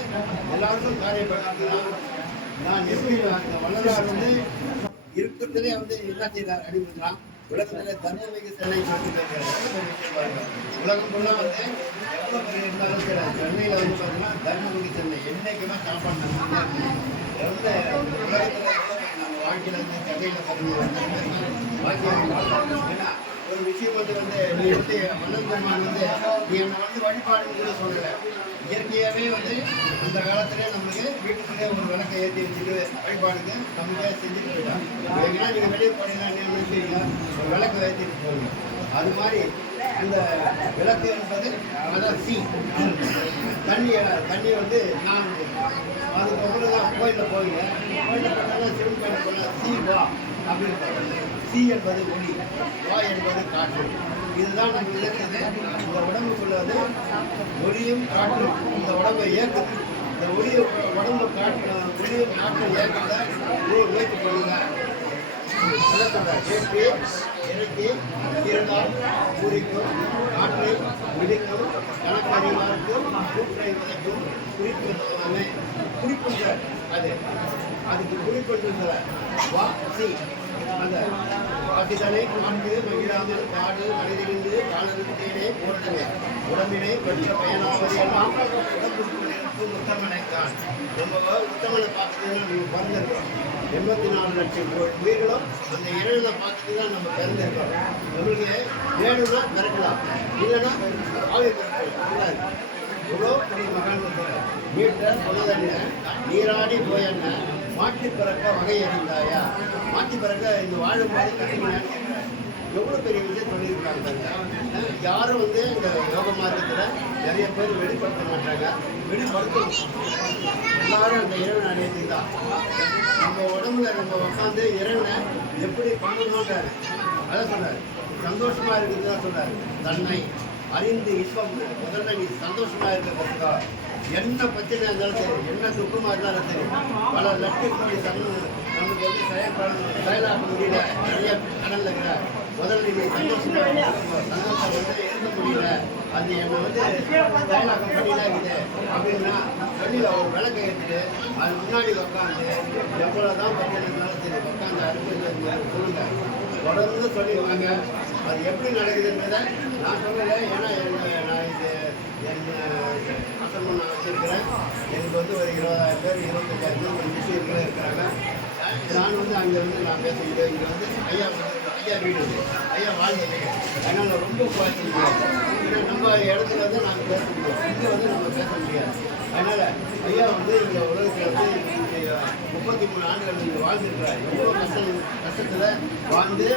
எல்லாருக்கும் காரியப்படுத்தினான். நான் எப்படி அந்த வள்ளலார் வந்து இருக்கிறதுலே வந்து என்ன செய்தார் அப்படின்னா உலகத்துல தர்மமிகு சென்னை உலகம் ஃபுல்லாக வந்து எவ்வளோ பேர் இருந்தாலும் சரி சென்னையில் வந்து பார்த்தீங்கன்னா தர்மமிகு சென்னை என்னைக்குமே சாப்பாடு ரொம்ப உலகத்தில் நம்ம வாழ்க்கையில் வந்து சென்னையில் பார்த்தீங்கன்னா ஒரு விஷயம் வந்து நீ வந்து வல்லல் பெருமான் வந்து நீ என்னை வந்து வழிபாடுன்னு கூட சொல்லலை. இயற்கையாகவே வந்து அந்த காலத்திலே நம்மளுக்கு வீட்டுக்குள்ளே ஒரு விளக்கை ஏற்றி வச்சுட்டு வழிபாடுக்கு நம்மளே செஞ்சுட்டு போயிட்டாங்க. எங்கன்னா நீங்கள் வெளியே போனீங்கன்னா என்ன நினைச்சீங்க? ஒரு விளக்கு ஏற்றிட்டு போவீங்க. அது மாதிரி அந்த விளக்கு என்பது அதான் தண்ணி வந்து நான் அதுக்கப்புறம் தான் கோயிலில் போவீங்க. கோயிலில் போனாலும் சிவன் கோயிலில் போனால் வா அப்படின்னு. சி என்பது ஒளி, வா என்பது காற்று. இதுதான் நம்ம இயக்குது. இந்த உடம்புக்குள்ள வந்து ஒளியும் காற்றும் இந்த உடம்பை இயக்குது. இந்த உடம்பு காற்று ஒளியும் காற்று இயக்குத முயற்சி பண்ணுங்க. ஏற்றி இறக்கி இருந்தால் குறிக்கும் காற்றை விடுக்கும் கணக்கறிவார்க்கும் கூற்றை விதைக்கும் குறிப்புன்ற அதுக்கு குறிப்பின்ற வா சி அந்த வாக்கிதனை காட்டு மகிழாமல் காடு மனிதறிந்து காலருத்தேனே போடுங்க உடம்பினை பெற்ற பயனாவதையெல்லாம் உடம்புக்குள்ளிருக்கும் உத்தமனைத்தான். நம்ம உத்தமனை பார்த்துட்டு நம்ம பிறந்திருக்கிறோம். 84 லட்சம் உயிர்களும் அந்த இறைவனை பார்த்துட்டு தான் நம்ம பிறந்திருக்கிறோம். நம்மளுக்கு வேணும்னா பிறக்கலாம், இல்லைன்னா ஆவி பிறக்கலாம். எவ்வளோ பெரிய மகான் வீட்டை பொழுதண்ண நீராடி போயண்ண மாற்றி பிறக்க வகை அறிந்தாயா. மாற்றி பிறக்க இந்த வாழும்போது கற்றுக்கணும். எவ்வளோ பெரிய விஷயம் சொல்லியிருக்காங்க. யாரும் வந்து இந்த யோக மார்க்கத்தில் நிறைய பேர் வெளிப்படுத்த மாட்டாங்க. வெளிப்படுத்தணும். எல்லாரும் அந்த இறைவனை அடையத்து தான். நம்ம உடம்புல நம்ம உட்காந்து இறைவனை எப்படி பண்ணணுன்றாரு. அதான் சொல்றாரு. சந்தோஷமா இருக்குதுதான் சொல்றாரு. தன்னை அறிந்து இன்பம் முதல்ல நீ சந்தோஷமா இருக்கிறதுக்கா என்ன பிரச்சனை இருந்தாலும் சரி, என்ன துக்கமாக இருந்தாலும் சரி, பல லட்சக்கோடி நமக்கு வந்து செயலாக்க முடியல, நிறைய கடனில் இருக்கிற முதல்ல நீ சந்தோஷம் வந்து இருக்க முடியல, அது என்னை வந்து செயலாக்கம் பண்ணிதான் இருக்குது அப்படின்னா வெளியில் ஒரு விளக்கை ஏற்றிட்டு அது முன்னாடி உட்காந்து எவ்வளோ தான் பிரச்சனை இருந்தாலும் சரி உட்காந்து அனுப்பி சொல்லுங்க, தொடர்ந்து சொல்லிடுவாங்க. அது எப்படி நடக்குதுன்றதை நான் சொல்லலை, ஏன்னா நான் இது ஆசிரமம் நான் வச்சிருக்கிறேன். எனக்கு வந்து ஒரு 20,000 பேர் 25,000 பேர் ஒரு விஷயங்களே இருக்கிறாங்க. நான் வந்து அங்கே வந்து நான் பேசுகிறேன். இங்கே வந்து ஐயா வீடு ஐயா வாழ்க்கை, அதனால் ரொம்ப பார்க்க முடியாது. ஏன்னா நம்ம இடத்துல வந்து நாங்கள் பேச முடியும், இங்கே வந்து நம்ம பேச முடியாது. அதனால் ஐயா வந்து இந்த உலகத்தில் வந்து 33 ஆண்டுகள் இங்கே வாழ்ந்துருக்கிறார். எவ்வளோ கஷ்டத்தில் வாழ்ந்து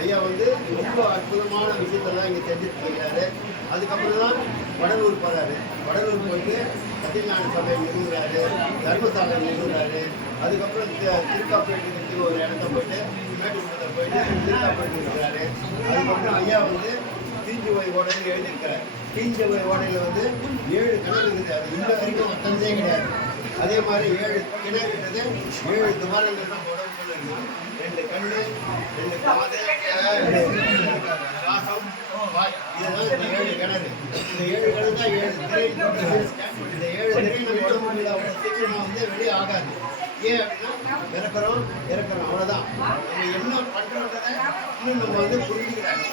ஐயா வந்து ரொம்ப அற்புதமான விஷயத்தெல்லாம் இங்கே செஞ்சுட்டு போகிறாரு. அதுக்கப்புறம் தான் வடலூர் போகிறாரு. வடலூர் போயிட்டு சத்தியநாராயண சபையை நிறுவுறாரு, தர்மசாலை நிறுவுறாரு. அதுக்கப்புறம் திருக்காப்பேட்டுக்கு ஒரு இடத்த போயிட்டு மேட்டுக்குளத்தை போயிட்டு திருக்காப்பேட்டு இருக்கிறாரு. அதுக்கப்புறம் ஐயா வந்து தீஞ்சுவை ஓடையில் எழுதியிருக்கிறார். தீஞ்சுவை ஓடையில் வந்து 7 கிணறு இருக்குது. அது இந்த வரைக்கும் வத்தந்தே கிடையாது. அதே மாதிரி 7 கிணறுன்றது 7 துவாரங்கள் தான் உடம்புக்குள்ள இருக்குது. 2 கண்ணு, 2 காது, சுவாசம், இதெல்லாம் இந்த 7 கிணறு. இந்த 7 கிணறு தான் 7 திரை. இந்த 7 திரை நம்ம உடம்புல அவ்வளோ சீக்கிரமாக வந்து வெளியே ஆகாது. ஏன் அப்படின்னா இறக்குறோம் அவ்வளோதான். நம்ம என்ன பண்ணுறோன்றதை இன்னும் நம்ம வந்து புரிஞ்சுக்கிறாங்க.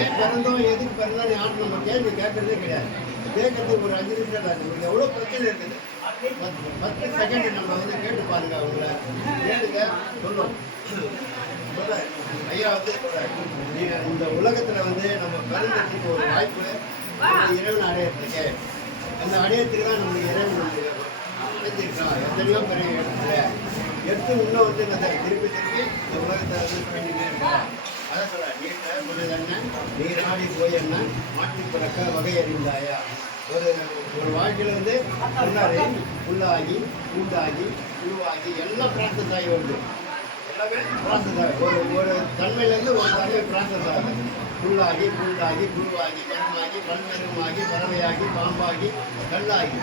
ஏன் பிறந்தோம், எதுக்கு பிறந்தோம் யாரும் நம்ம கேள்வி கேட்கறதே கிடையாது. கேட்கறதுக்கு ஒரு 5 நிமிஷம் தான். உங்களுக்கு எவ்வளோ பிரச்சனை இருக்குது, 10 செகண்ட் நம்ம வந்து கேட்டு பாருங்க. அவங்கள கேளுங்க, சொல்லும் சொல்ல ஐயா வந்து இந்த உலகத்தில் வந்து நம்ம பிறந்ததுக்கு ஒரு வாய்ப்பு இறைவன் அடையறதுக்கு, அந்த அடையறதுக்கு தான் நம்மளுக்கு இறைவன் அடைஞ்சிருக்கான். எத்தனையோ பெரிய இடத்துல எடுத்து இன்னும் வந்து திருப்பி இந்த உலகத்தை வந்து பண்ணிட்டே இருக்கோம். அதை சொல்ல நீட்ட முன்னதென்ன நீர் நாடி போய் என்ன மாற்றி பிறக்க வகை அறிந்தாயா. ஒரு வாழ்க்கையில் வந்து முன்னாடி புல்லாகி பூண்டாகி உருவாகி எல்லாம் ப்ராசஸ் ஆகி வருது. எல்லாமே ப்ராசஸ் ஆகி ஒரு தன்மையிலேருந்து ஒரு தன்மை ப்ராசஸ் ஆகுது. புல்லாகி பூண்டாகி புழுவாகி ஜனமாகி பல்மெருமாகி பறவையாகி பாம்பாகி கல்லாகி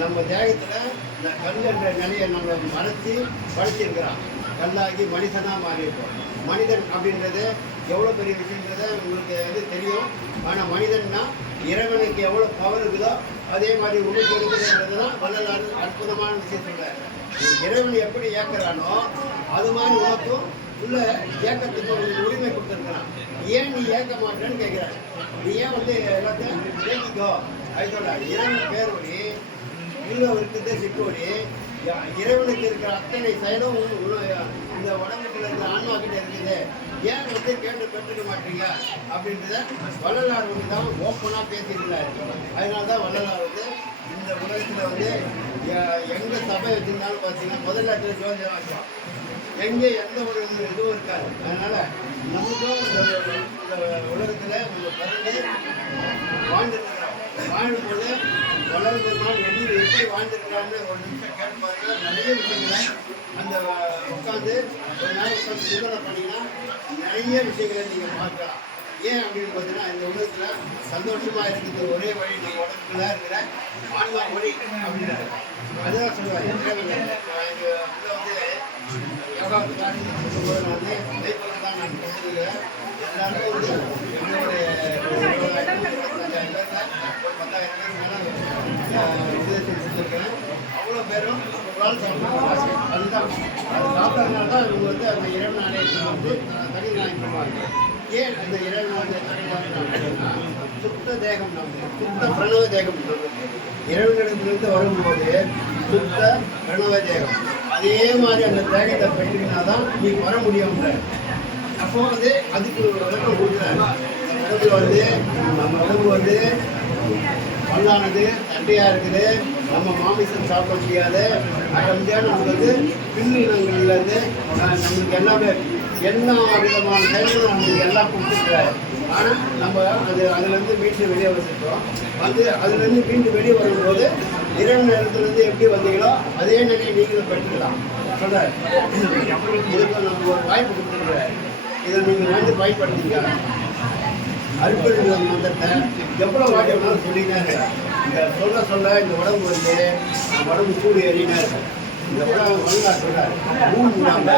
நம்ம தேகத்தில் இந்த கல் என்ற நிலையை நம்ம மறைச்சி படிச்சிருக்கிறான். கல்லாகி மனிதனாக மாறியிருக்கோம். மனிதன் அப்படின்றது எவ்வளோ பெரிய விஷயன்றத உங்களுக்கு வந்து தெரியும். ஆனால் மனிதன்னா இறைவனுக்கு எவ்வளோ பவர் இருக்குதோ அதே மாதிரி உனக்கு இருக்குதுன்றது தான் வள்ளலார் அற்புதமான விஷயம் சொல்கிறார். இறைவன் எப்படி ஏற்கிறானோ அது மாதிரி உனக்கும் உள்ள ஏக்கத்துக்கு உரிமை கொடுத்துருக்கிறான். ஏன் நீ ஏற்க மாட்டேன்னு கேட்குறாரு. நீ ஏன் வந்து எல்லாத்தையும் ஏற்றிக்கோ அது சொல்ல. இறைவன் பேரோடி உள்ள இருக்குது சிக்கோடி இறைவனுக்கு இருக்கிற அத்தனை செயலும் இந்த உடம்புக்குள்ள இருக்கிற ஆன்மா கிட்ட இருக்குது. ஏன் வந்து கேட்டு பெற்றுக்க மாட்டீங்க அப்படின்றத வள்ளலார் வந்து தான் ஓப்பனாக பேசியிருக்கிறாரு. அதனால தான் வள்ளலார் வந்து இந்த உலகத்தில் வந்து எங்கே சபை வச்சுருந்தாலும் பார்த்தீங்கன்னா முதல் இடத்துல ஜோதிடம் வச்சோம். எங்கே எந்த ஒரு இதுவும் இருக்காது. அதனால் நமக்கும் இந்த உலகத்தில் நம்ம பிறந்து வாழ்ந்துருக்கிறோம். வாழும்போது வளர்ந்துருக்கோம் எப்படி வாழ்ந்துருக்கலாம்னு ஒரு நிமிஷம் கேட்டு பாருங்க. நிறைய விஷயங்களை அந்த உட்காந்து ஒரு நாள் உட்காந்து சிந்தனை பண்ணிங்கன்னா நிறைய விஷயங்களை நீங்கள் பார்க்கலாம். ஏன் அப்படின்னு பார்த்தீங்கன்னா இந்த உலகத்தில் சந்தோஷமாக இருக்குது ஒரே வழி நம்ம உடம்புக்குள்ள இருக்கிற ஆன்மா மொழி அப்படின்னாரு. அதுதான் சொல்லுவாங்க. எங்கள் வந்து யோகாவுக்கான நான் வந்து மெய்ப்பொருள் தான் நான் கொடுத்துருக்கேன். எல்லாருக்கும் வந்து என்னுடைய 20,000 25,000 பேர் ஒரு 10,000 பேர் மேலே உபதேசம் கொடுத்துருக்கேன். அவ்வளோ பேரும் ஒரு நாள் சாப்பிடுவாங்க. அதுதான் அது சாப்பிட்றதுனால தான் இவங்க வந்து அந்த இறைவன் ஆலயத்தை வந்து தனி வாங்கிக்குவாங்க. ஏன் அந்த இறைவன் ஆலய தனி வாங்கினா சுத்த தேகம் நம்ம சுத்த பிரணவ தேகம் நம்ம இறைவனிடத்திலிருந்து வரும்போது சுத்த பிரணவ தேகம் அதே மாதிரி அந்த தேகத்தை பெற்றினா தான் நீ வர முடியும்ன்ற. அப்போ வந்து அதுக்கு ஒரு விளக்கம் கொடுக்குறாரு. உடம்பு வந்து நம்ம உடம்பு வந்து பல்லானது தண்டையாக இருக்குது. நம்ம மாமிசம் சாப்பிட முடியாது. அதை வந்து நமக்கு வந்து பின்னினங்கள்லேருந்து நம்மளுக்கு எல்லாமே எல்லா விதமான செயல்களும் நம்மளுக்கு எல்லாம் கொடுத்துருக்குறாரு. ஆனால் நம்ம அதுலேருந்து மீண்டு வெளியே வந்துட்டோம். வந்து அதுலேருந்து மீண்டு வெளியே வரும்போது இறைவன் இடத்துலேருந்து எப்படி வந்தீங்களோ அதே நிலையை நீங்களும் பெற்றுக்கலாம் சொல்கிறார். இதுக்கு நம்ம ஒரு வாய்ப்பு கொடுத்துருக்குறாரு. இதை நீங்கள் வந்து பயன்படுத்திக்க. அருட்பெருஞ்சோதி மந்திரத்தை எவ்வளோ வாட்டி வேணாலும் சொல்லினே இருக்கேன். இந்த சொல்ல இந்த உடம்பு வந்து உடம்பு சூடு ஏறினே இருக்கும். இந்த உடம்பு வல்லார் சொல்றாரு பூன் உடம்பு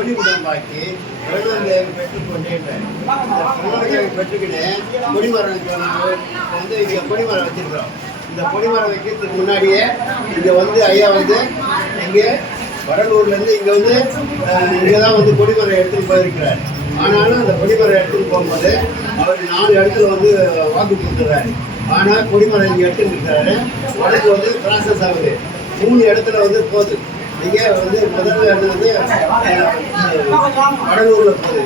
ஒளி உடம்பாக்கி பிரதமதேவி பெற்றுக்கொண்டேன். பெற்றுக்கிட்டு கொடிமரம் வந்து இங்கே கொடிமரம் வச்சிருக்கிறோம். இந்த கொடிமரம் வைக்கிறதுக்கு முன்னாடியே இங்கே வந்து ஐயா வந்து இங்கே வடலூர்லேருந்து இங்கே வந்து இங்கே தான் வந்து கொடிமரம் எடுத்துகிட்டு போயிருக்கிறார். ஆனாலும் அந்த கொடிமரம் எடுத்துகிட்டு போகும்போது அவர் 4 இடத்துல வந்து வாக்கு கொடுத்துறாரு. ஆனால் கொடிமரம் இங்கே எடுத்துகிட்டு இருக்கிறாரு. உடம்பு வந்து ப்ராசஸ் ஆகுது. 3 இடத்துல வந்து போகுது. இங்கே வந்து முதல்ல இடம் வந்து வடலூரில் போகுது,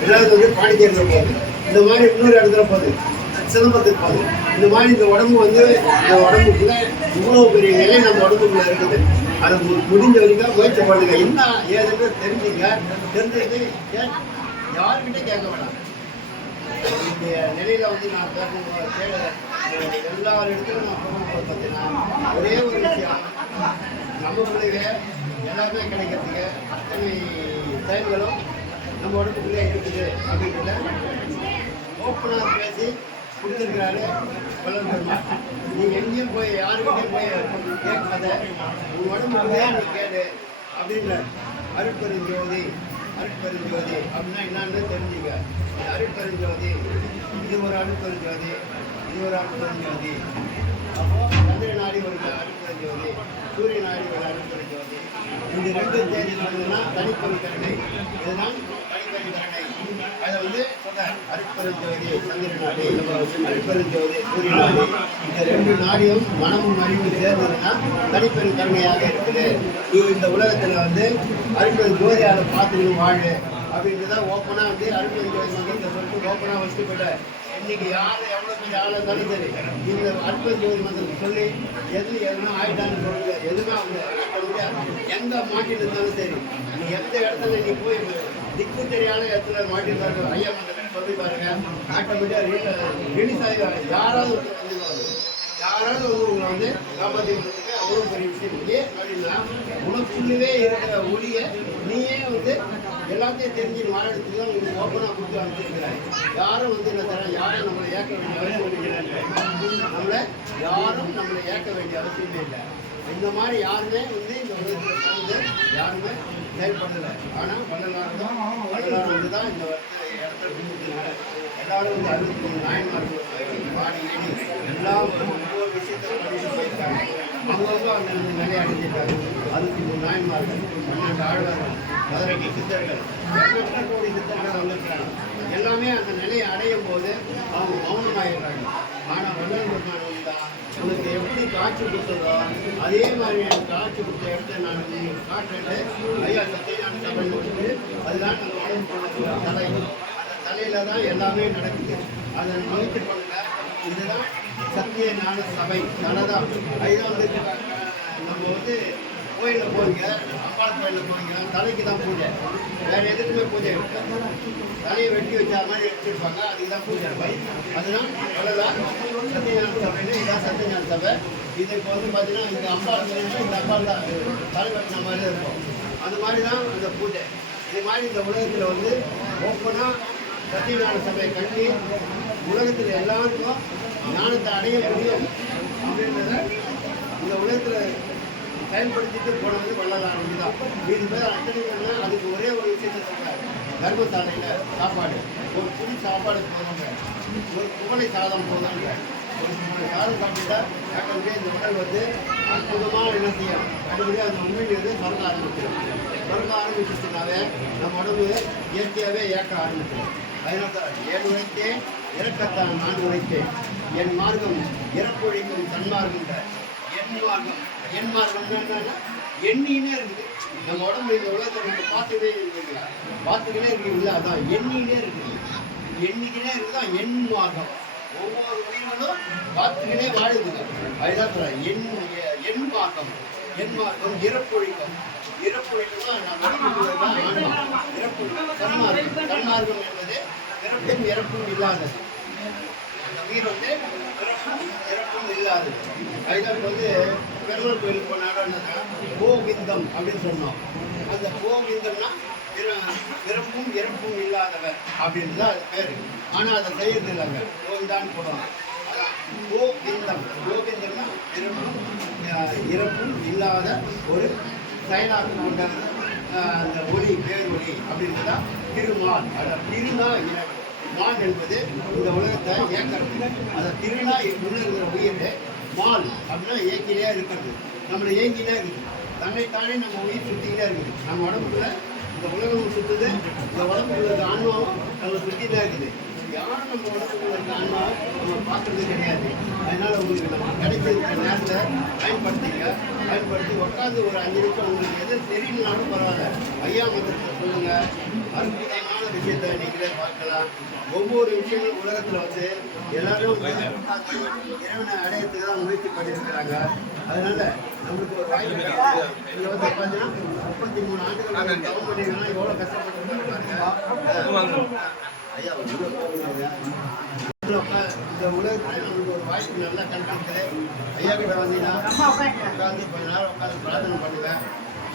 2வது வந்து பாண்டிச்சேரியில் போகுது, இந்த மாதிரி இன்னொரு இடத்துல போகுது, சிதம்பரத்துக்கு போகுது. இந்த மாதிரி இந்த உடம்பு வந்து இந்த உடம்புக்குள்ள இவ்வளோ பெரிய நிலை நம்ம உடம்புக்குள்ள இருக்குது. அதை முடிஞ்ச வரைக்கும் முயற்சி பண்ணுங்க. என்ன ஏதுன்னு தெரிஞ்சுங்க. தெரிஞ்சது யாருக்கிட்டே கேட்க வேணாம். இந்த நிலையில வந்து நான் எல்லா இடத்துலையும் நான் போகும்போது பார்த்தீங்கன்னா ஒரே ஒரு விஷயம், நம்ம பிள்ளைங்க எல்லாமே கிடைக்கிறதுக்கு அத்தனை செயல்களும் நம்ம உடம்புக்குள்ளே இருக்குது அப்படின்றத ஓப்பனாக பேசி கொடுத்துருக்கிறாரு வளர்ந்துருமா. நீங்கள் எங்கேயும் போய் யாருக்கிட்டையும் போய் கேட்காத, உங்கள் உடம்புக்குள்ளே நீ கேடு அப்படின்ற அருட்பெருஞ்சோதி அப்படின்னா என்னன்னு தெரிஞ்சுக்க. அருட்பெருஞ்சோதி இது ஒரு அருட்பெருஞ்சோதி, இது ஒரு அருட்பெருஞ்சோதி. அப்போ சந்திர நாடி ஒரு அருட்பெருஞ்சோதி, சூரிய நாடி ஒரு அருட்பெருஞ்சோதி. இந்த 2 தேதி நடந்ததுன்னா தனிப்பெருங்கருணை, இதுதான் தனிப்பெருங்கருணை. அதை வந்து அருட்பெருஞ்சோதி சந்திர நாடி, அருட்பெருஞ்சோதி சூரிய நாடி. இந்த 2 நாடியும் மனமும் அறிவும் சேர்ந்ததுன்னா தனிப்பெருங்கருணையாக இருக்குது. நீ இந்த உலகத்தில் வந்து அருட்பெருஞ்சோதியால் பார்த்துக்கணும் வாழு அப்படின்றதான் ஓப்பனாக வந்து அருட்பெருஞ்சோதி மந்திரத்தை சொல்லிட்டு ஓப்பனாக வச்சுட்டு போயிட்டேன். இன்னைக்கு யார் எவ்வளோ பெரிய ஆளாக இருந்தாலும் சரி, இந்த அருட்பெருஞ்சோதி மந்திரத்தை சொல்லி எதுனா ஆயிட்டான்னு சொல்லுங்க. எதுவுமே அவங்க எங்கே மாட்டிட்டு இருந்தாலும் சரி, நீ எந்த இடத்துல நீ போய் திக்கு தெரியாத இடத்துல மாட்டிருந்தாங்க ஐயா மந்திரம் சொல்லி பாருங்க, ஆட்டோமேட்டிக்காக ரிலீஸ் ஆகி யாராவது வந்து உங்களை வந்து காப்பாற்றி விடுறதுக்கு அவ்வளோ பெரிய விஷயம். ஏன் அப்படின்னா உனக்குள்ளவே இருக்கிற ஒளியை நீயே வந்து எல்லாத்தையும் தெரிஞ்சு மாநிலத்துக்கு தான் உங்களுக்கு ஓப்பனாக கொடுத்து அனுப்பிச்சிருக்கிறாங்க. யாரும் வந்து என்ன தர யாரும் நம்மளை ஏற்க வேண்டிய அவசியமே இல்லை. இந்த மாதிரி யாருமே வந்து இந்த உலகத்தில் வந்து யாருமே செயல்படலை. ஆனால் வள்ளலார் வந்து தான் இந்த இடத்துல கொடுத்துருக்காங்க. எல்லாரும் வந்து 63 நாயன்மார்கள் பாடி ஏடி எல்லாம் ஒவ்வொரு விஷயத்தையும் பண்ணிட்டு போயிருக்காங்க. அவங்களும் அந்த நிலையை அடைஞ்சிருக்காங்க. 63 நாயன்மார்கள், 12 ஆழ்வார்கள், 18 சித்தர்கள், 2 கோடி சித்தர்கள் வந்திருக்கிறாங்க. எல்லாமே அந்த நிலையை அடையும் போது அவங்க மௌனமாகிடுறாங்க. ஆனால் வள்ளல் பெருமான் வந்தா உனக்கு எப்படி காட்சி கொடுத்ததோ அதே மாதிரி எனக்கு காட்சி கொடுத்த இடத்த நான் உங்களுக்கு காட்டுறது ஐயா சத்தியஞான சபை கொடுத்து அதுதான் நம்ம உடம்பு தலை. அந்த தலையில தான் எல்லாமே நடக்குது. அதை முயற்சி பண்ணல. இதுதான் சத்திய ஞான சபை தலை தான். அதுதான் வந்து நம்ம வந்து கோயிலில் போவீங்க, அம்பாள் கோயிலில் போவீங்க, தலைக்கு தான் பூஜை, வேறு எதுக்குமே பூஜை இருக்காது. தலையை வெட்டி வச்சா மாதிரி எடுத்துருப்பாங்க, அதுக்கு தான் பூஜை இருப்பாங்க. அதுதான் அவ்வளோதான் சத்தியஞான சபைன்னு. இதுதான் சத்தியஞான சபை. இதுக்கு வந்து பார்த்தீங்கன்னா இந்த அம்பாள் இந்த அம்பாள் தான் தலை வெட்டின மாதிரி தான் இருக்கும். அந்த மாதிரி தான் அந்த பூஜை. இது மாதிரி இந்த உலகத்தில் வந்து ஓப்பனாக சத்தியஞான சபையை கட்டி உலகத்தில் எல்லாருக்கும் ஞானத்தை அடைய முடியும் அப்படின்றத இந்த உலகத்தில் பயன்படுத்திட்டு போனது வள்ளலார் தான். இது பேர் அத்தனை அதுக்கு ஒரே ஒரு விஷயத்தை சொல்கிறார். கர்ப்பசாலையில் சாப்பாடு ஒரு புளி சாப்பாடு போதுங்க, ஒரு குவளை சாதம் போதுங்க. ஒரு சாதம் சாப்பிட்டா ஆட்டோமேட்டிக்காக இந்த உடல் வந்து அற்புதமாக என்ன செய்யும், ஆட்டோமேட்டிக்காக அந்த உண்மையிலிருந்து சுரக்க ஆரம்பிச்சிடும். சுரக்க ஆரம்பிச்சிச்சுனாவே நம்ம உடம்பு இயற்கையாகவே ஏற்க ஆரம்பிச்சிடும். அதனால தான் 7 உழைத்தேன் இறக்கத்தான் 4 உழைத்தேன், என் மார்க்கம் இறப்பொழிக்கும் சன்மார்க்கம். என் மார்க்கம் என்னன்னா எண்ணினே இருக்குது. நம்ம உடம்பு இந்த உலகத்தை நம்ம பார்த்துக்கிட்டே இருக்கீங்களா, அதான் எண்ணினே இருக்குது. எண்ணிக்கினே இருக்குதான் எண் மார்க்கம். ஒவ்வொரு உயிர்களும் பார்த்துக்கினே வாழுதுங்க. அதுதான் சொல்கிறேன் எண் மார்க்கம். என் மார்க்கம் இறப்பொழிக்கும். இறப்பொழிக்கும் நம்ம இறப்பொழிக்கும் சன்மார்க்கம். சன்மார்க்கம் என்பது பிறப்பும் இறப்பும் இல்லாதது. அந்த உயிர் வந்து இறப்பும் இல்லாதது. அதுதான் வந்து பெருமாள் கோயிலுக்கு போனாலும் கோவிந்தம் அப்படின்னு சொன்னோம். அந்த கோவிந்தம்னா பிறப்பும் இறப்பும் இல்லாதவர் அப்படின்னு தான் அது பேர். ஆனால் அதை செய்யறது இல்லைங்க, கோவிந்தான்னு போடுவாங்க. கோவிந்தம், கோவிந்தம்னா பிறப்பும் இறப்பும் இல்லாத ஒரு செயலாக்கம் கொண்ட அந்த ஒளி, பேர் ஒளி அப்படின்றது தான் திருமால். அதை திருநா இறைவன். மான் என்பது இந்த உலகத்தை இயக்கிறது. அதை திருநா உள்ள இருக்கிற உயிர் மால் அப்படின்னா இயக்கிலே இருக்கிறது. நம்மளை இயங்கிலே இருக்குது. தன்னைத்தானே நம்ம உயிர் சுற்றிக்கிட்டே இருக்குது. நம்ம உடம்புக்குள்ள இந்த உலகம் சுற்றுது, இந்த உடம்புக்குள்ள இருக்க ஆன்மாவும் நம்ம சுற்றிட்டே இருக்குது. யாரும் நம்ம உடம்புக்குள்ள இருக்க ஆன்மாவும் நம்ம பார்க்கறது கிடையாது. அதனால உங்களுக்கு நம்ம கிடைச்சிருக்க நேரத்தை பயன்படுத்திங்க. பயன்படுத்தி உட்காந்து ஒரு 5 நிமிஷம் உங்களுக்கு எது தெரியலனாலும் பரவாயில்ல, ஐயா மந்திரத்தை சொல்லுங்க. அற்புதமான விஷயத்தை நீங்களே பார்க்கலாம். ஒவ்வொரு விஷயங்களும் உலகத்தில் வந்து எல்லாரும் இறைவனை அடையத்துக்கு தான் முயற்சி பண்ணியிருக்கிறாங்க. அதனால நம்மளுக்கு ஒரு வாய்ப்பு இங்கே வந்து பார்த்தீங்கன்னா 33 ஆண்டுகள் தவம் பண்ணிங்கன்னா எவ்வளோ கஷ்டப்பட்டு ஐயா இந்த உலகத்தில் நம்மளுக்கு ஒரு வாய்ப்பு நல்லா கண்டிருக்குது. ஐயா கிட்ட வந்தீங்கன்னா உட்காந்து கொஞ்ச நேரம் உட்காந்து பிரார்த்தனை பண்ணுவேன்.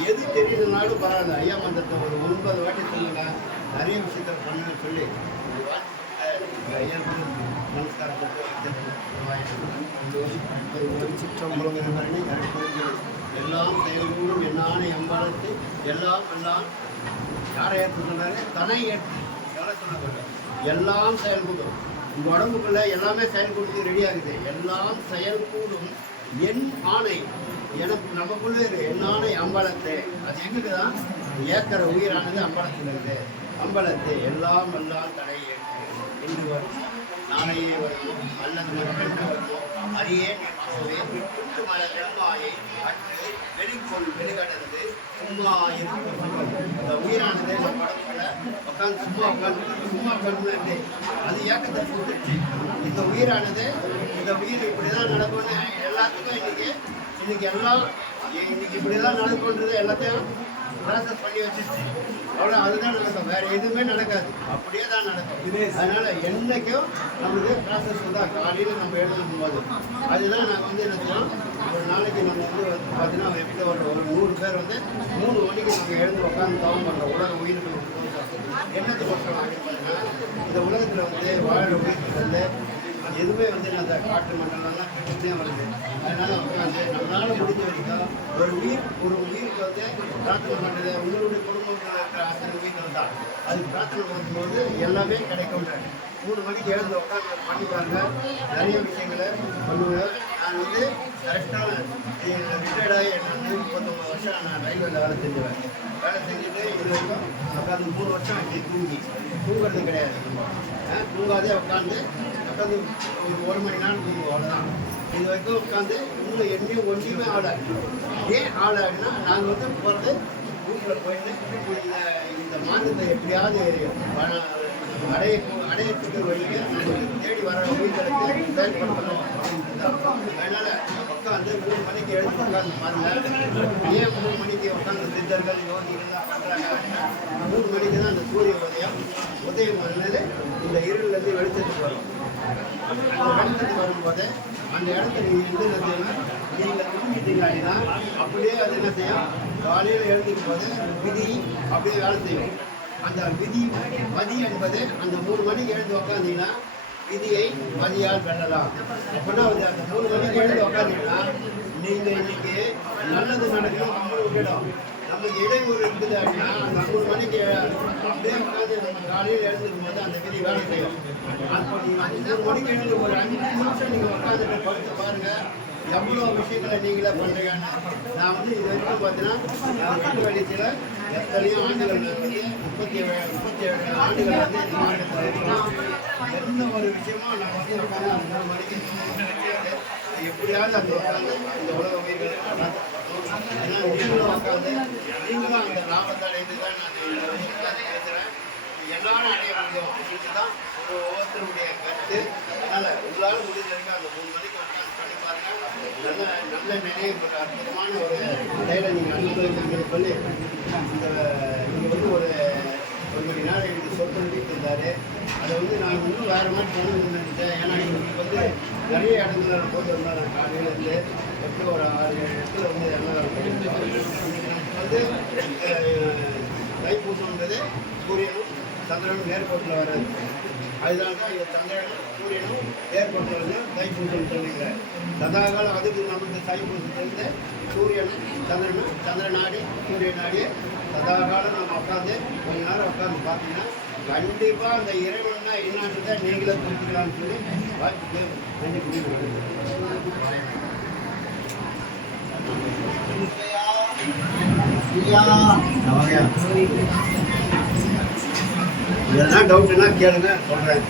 எது தெரியலனாலும் பரவாயில்ல, ஐயா மந்திரத்தை ஒரு 9 வாட்டி சொல்லுங்க. நிறைய விஷயத்தை பண்ணுங்க சொல்லி ஐயா நமஸ்காரம் எல்லாம் செயல்கூடும் என்னானே அம்பாலத்து எல்லாம் எல்லாம் யாரை ஏற்று சொன்னாரு? தனை ஏற்று எவ்வளோ சொன்னாங்க? எல்லாம் செயல்கூடும். உங்க உடம்புக்குள்ள எல்லாமே செயல்கூடுறது ரெடியாகுது. எல்லாம் செயல்கூடும் என் ஆணை எனக்கு நமக்குள்ளே என் ஆணை அம்பலத்தை. அது எங்குதான் ஏற்கிற உயிரானது அம்பலத்தில் இருக்குது. அம்பலத்தை எல்லாம் எல்லாம் தடை என்று வரும். நாளையே வருவோம் அல்லது மக்கள் வருவோம் அரியே குற்று மல வெண்மாயை அற்று வெளிக்கொள் வெளிகடந்து சும்மா இந்த உயிரானது நம்ம உடம்புல உட்காந்து சும்மா உட்காந்து அது ஏக்கத்தை கொடுத்துருச்சு. இந்த உயிரானது இந்த உயிர் இப்படிதான் நடக்கும்னு எல்லாத்துக்கும் இன்னைக்கு எல்லாம் இன்னைக்கு இப்படிதான் நடக்கும்ன்றது எல்லாத்தையும் ப்ராசஸ் பண்ணி வச்சிருச்சு. அவ்வளோ அதுதான் நடக்கும், வேற எதுவுமே நடக்காது, அப்படியே தான் நடக்கும். அதனால என்னைக்கும் நம்மளுக்கு ப்ராசஸ் தான். காலையில் நம்ம எழுதும் போது அதுதான் நாங்கள் வந்து என்ன செய்யணும், ஒரு நாளைக்கு நம்ம வந்து பார்த்தீங்கன்னா எப்படியும் ஒரு 100 பேர் வந்து 3 மணிக்கு நாங்கள் எழுந்து உட்காந்து தவம் பண்ணுறோம். உலக உயிர்கள் என்னத்துக்கு ஒட்டுறோம் அப்படின்னு பார்த்தீங்கன்னா, இந்த உலகத்தில் வந்து வாழ்கிற உயிர்கள் வந்து எதுவுமே வந்து அந்த காற்று மண்டலம்லாம் கெட்டுதான் வருது. அதனால உட்காந்து நம்மளால முடிஞ்ச வரைக்கும் ஒரு உயிருக்கு வந்து பிரார்த்தனை பண்ணுறது. உங்களுடைய குடும்பத்தில் இருக்கிற அத்தனை உயிர்கள் தான் அது பிரார்த்தனை பண்ணும்போது எல்லாமே கிடைக்கும். 3 மணிக்கு எழுந்து உட்காந்து பண்ணி பாருங்க, நிறைய விஷயங்களை பண்ணுவேன். நான் வந்து கரெக்டாக ரிட்டையர்டாகி என்ன 39 வருஷம் நான் ரயில்வேல வேலை செஞ்சுவேன். வேலை செஞ்சுட்டு இது வரைக்கும் உட்காந்து 3 வருஷம் அப்படி தூங்குறது கிடையாது. தூங்காதே உட்காந்து ஒரு 1 மணி நேரம் தூங்குவோம், அவ்வளோதான். இது வரைக்கும் உட்காந்து இன்னும் எண்ணியும் ஒன்றியுமே ஆளை. ஏன் ஆளை அப்படின்னா, நாங்கள் வந்து போகிறது வீட்டில் போயிட்டு இந்த மாற்றத்தை எப்படியாவது அடையத்துக்கு வழியை தேடி வர உயிர்களுக்கு செயல்படுத்தணும் அப்படின்றது. அதனால உட்காந்து 3 மணிக்கு எழுந்து உட்காந்து பாருங்க. ஏன் 3 மணிக்கு உட்காந்து சித்தர்கள் யோகிகள்லாம் பண்ணுறாங்க அப்படின்னா, 3 மணிக்கு தான் அந்த சூரிய உதயம் பண்ணது இந்த இருளிலேருந்து வெளிச்சத்துக்கு வரும். அந்த வெளிச்சத்துக்கு வரும்போது அந்த இடத்துல நீங்கள் என்ன செய்யணும், நீங்கள் தூங்கிட்டீங்கன்னா அப்படியே அது என்ன செய்யும், காலையில் எழுந்திருக்கும் போது விதி அப்படியே வேலை செய்யும். அந்த மதி என்பது அந்த 3 மணிக்கு எழுந்து உக்காந்தீங்கன்னா விதியை மதியால் வெல்லலாம். அப்படின்னா அந்த 3 மணிக்கு எழுந்து உக்காந்தீங்கன்னா நீங்கள் இன்னைக்கு நல்லது நடக்கணும். விட்டுடும் நமக்கு இடையூறு இருக்குது அப்படின்னா அந்த 3 மணிக்கு அப்படியே உட்காந்து நம்ம காலையில் எழுந்திருக்கும் போது அந்த விதி வேலை செய்யும். அப்போ நீங்கள் 3 மணிக்கு எழுந்து ஒரு 5 நிமிஷம் நீங்கள் உட்காந்துட்டு படுத்து பாருங்கள், எவ்வளோ விஷயங்களை நீங்களே பண்ணுறீங்கன்னு. நான் வந்து இது வரைக்கும் பார்த்தீங்கன்னா கட்டு வெளிச்சில் எத்தனையோ ஆண்டுகள் வந்து 37 ஆண்டுகள் வந்து இந்த மாநிலத்தில் இருக்கிறோம். எந்த ஒரு விஷயமும் நான் வந்து உட்காந்து அந்த 3 மணிக்கு எப்படியாவது அந்த உட்காந்து இந்த உலக உயிர்களை ஏன்னா நீங்களும் உட்காந்து நீங்களும் அந்த லாபத்தை அடைந்து தான் நான் பேசுகிறேன். எல்லாரும் அடைய முடியும் அப்படின்னு தான் ஒவ்வொருத்தருடைய கருத்து. அதனால் உங்களால் முடிஞ்சிருக்க அந்த 3 மணிக்கு உட்காந்து பண்ணி பாருங்க. நல்ல நினைவு ஒரு அற்புதமான ஒரு செயலை நீங்கள் அனுபவிக்கிறீங்கன்னு சொல்லி இந்த இங்கே வந்து ஒரு மணி நேரம் எனக்கு சொற்பொழிவு இருந்தார். அதை வந்து நான் இன்னும் வேறு மாதிரி சொல்லணும்னு நினைச்சேன். ஏன்னா எங்களுக்கு வந்து நிறைய இடத்துல போட்டு வந்தால் நான் காலையிலேருந்து எப்படி ஒரு 6-7 இடத்துல வந்து எல்லாம் வந்து தைப்பூசம்ன்றது சூரியனும் சந்திரனும் நேர்கோட்டில் வர்றது. அதனால தான் இந்த சந்திரனும் சூரியனும் நேர்கோட்டில் வந்து தைப்பூசம் சொல்லிக்கிறார். சதாகாலம் அதுக்கு நமக்கு தைப்பூசத்துலேருந்து சூரியனும் சந்திரனும் சந்திரநாடி சூரிய நாடி சதாகாலம் நம்ம உட்காந்து கொஞ்ச நேரம் உட்காந்து பார்த்தீங்கன்னா கண்டிப்பாக அந்த இறைவன் தான் என்னான்றதை நீங்களே புரிஞ்சுக்கலாம்னு சொல்லி வாய்ப்புக்கு நன்றி புரிஞ்சுக்கணும். இதெல்லாம் டவுட்னா கேளுங்க, சொல்கிறேன்.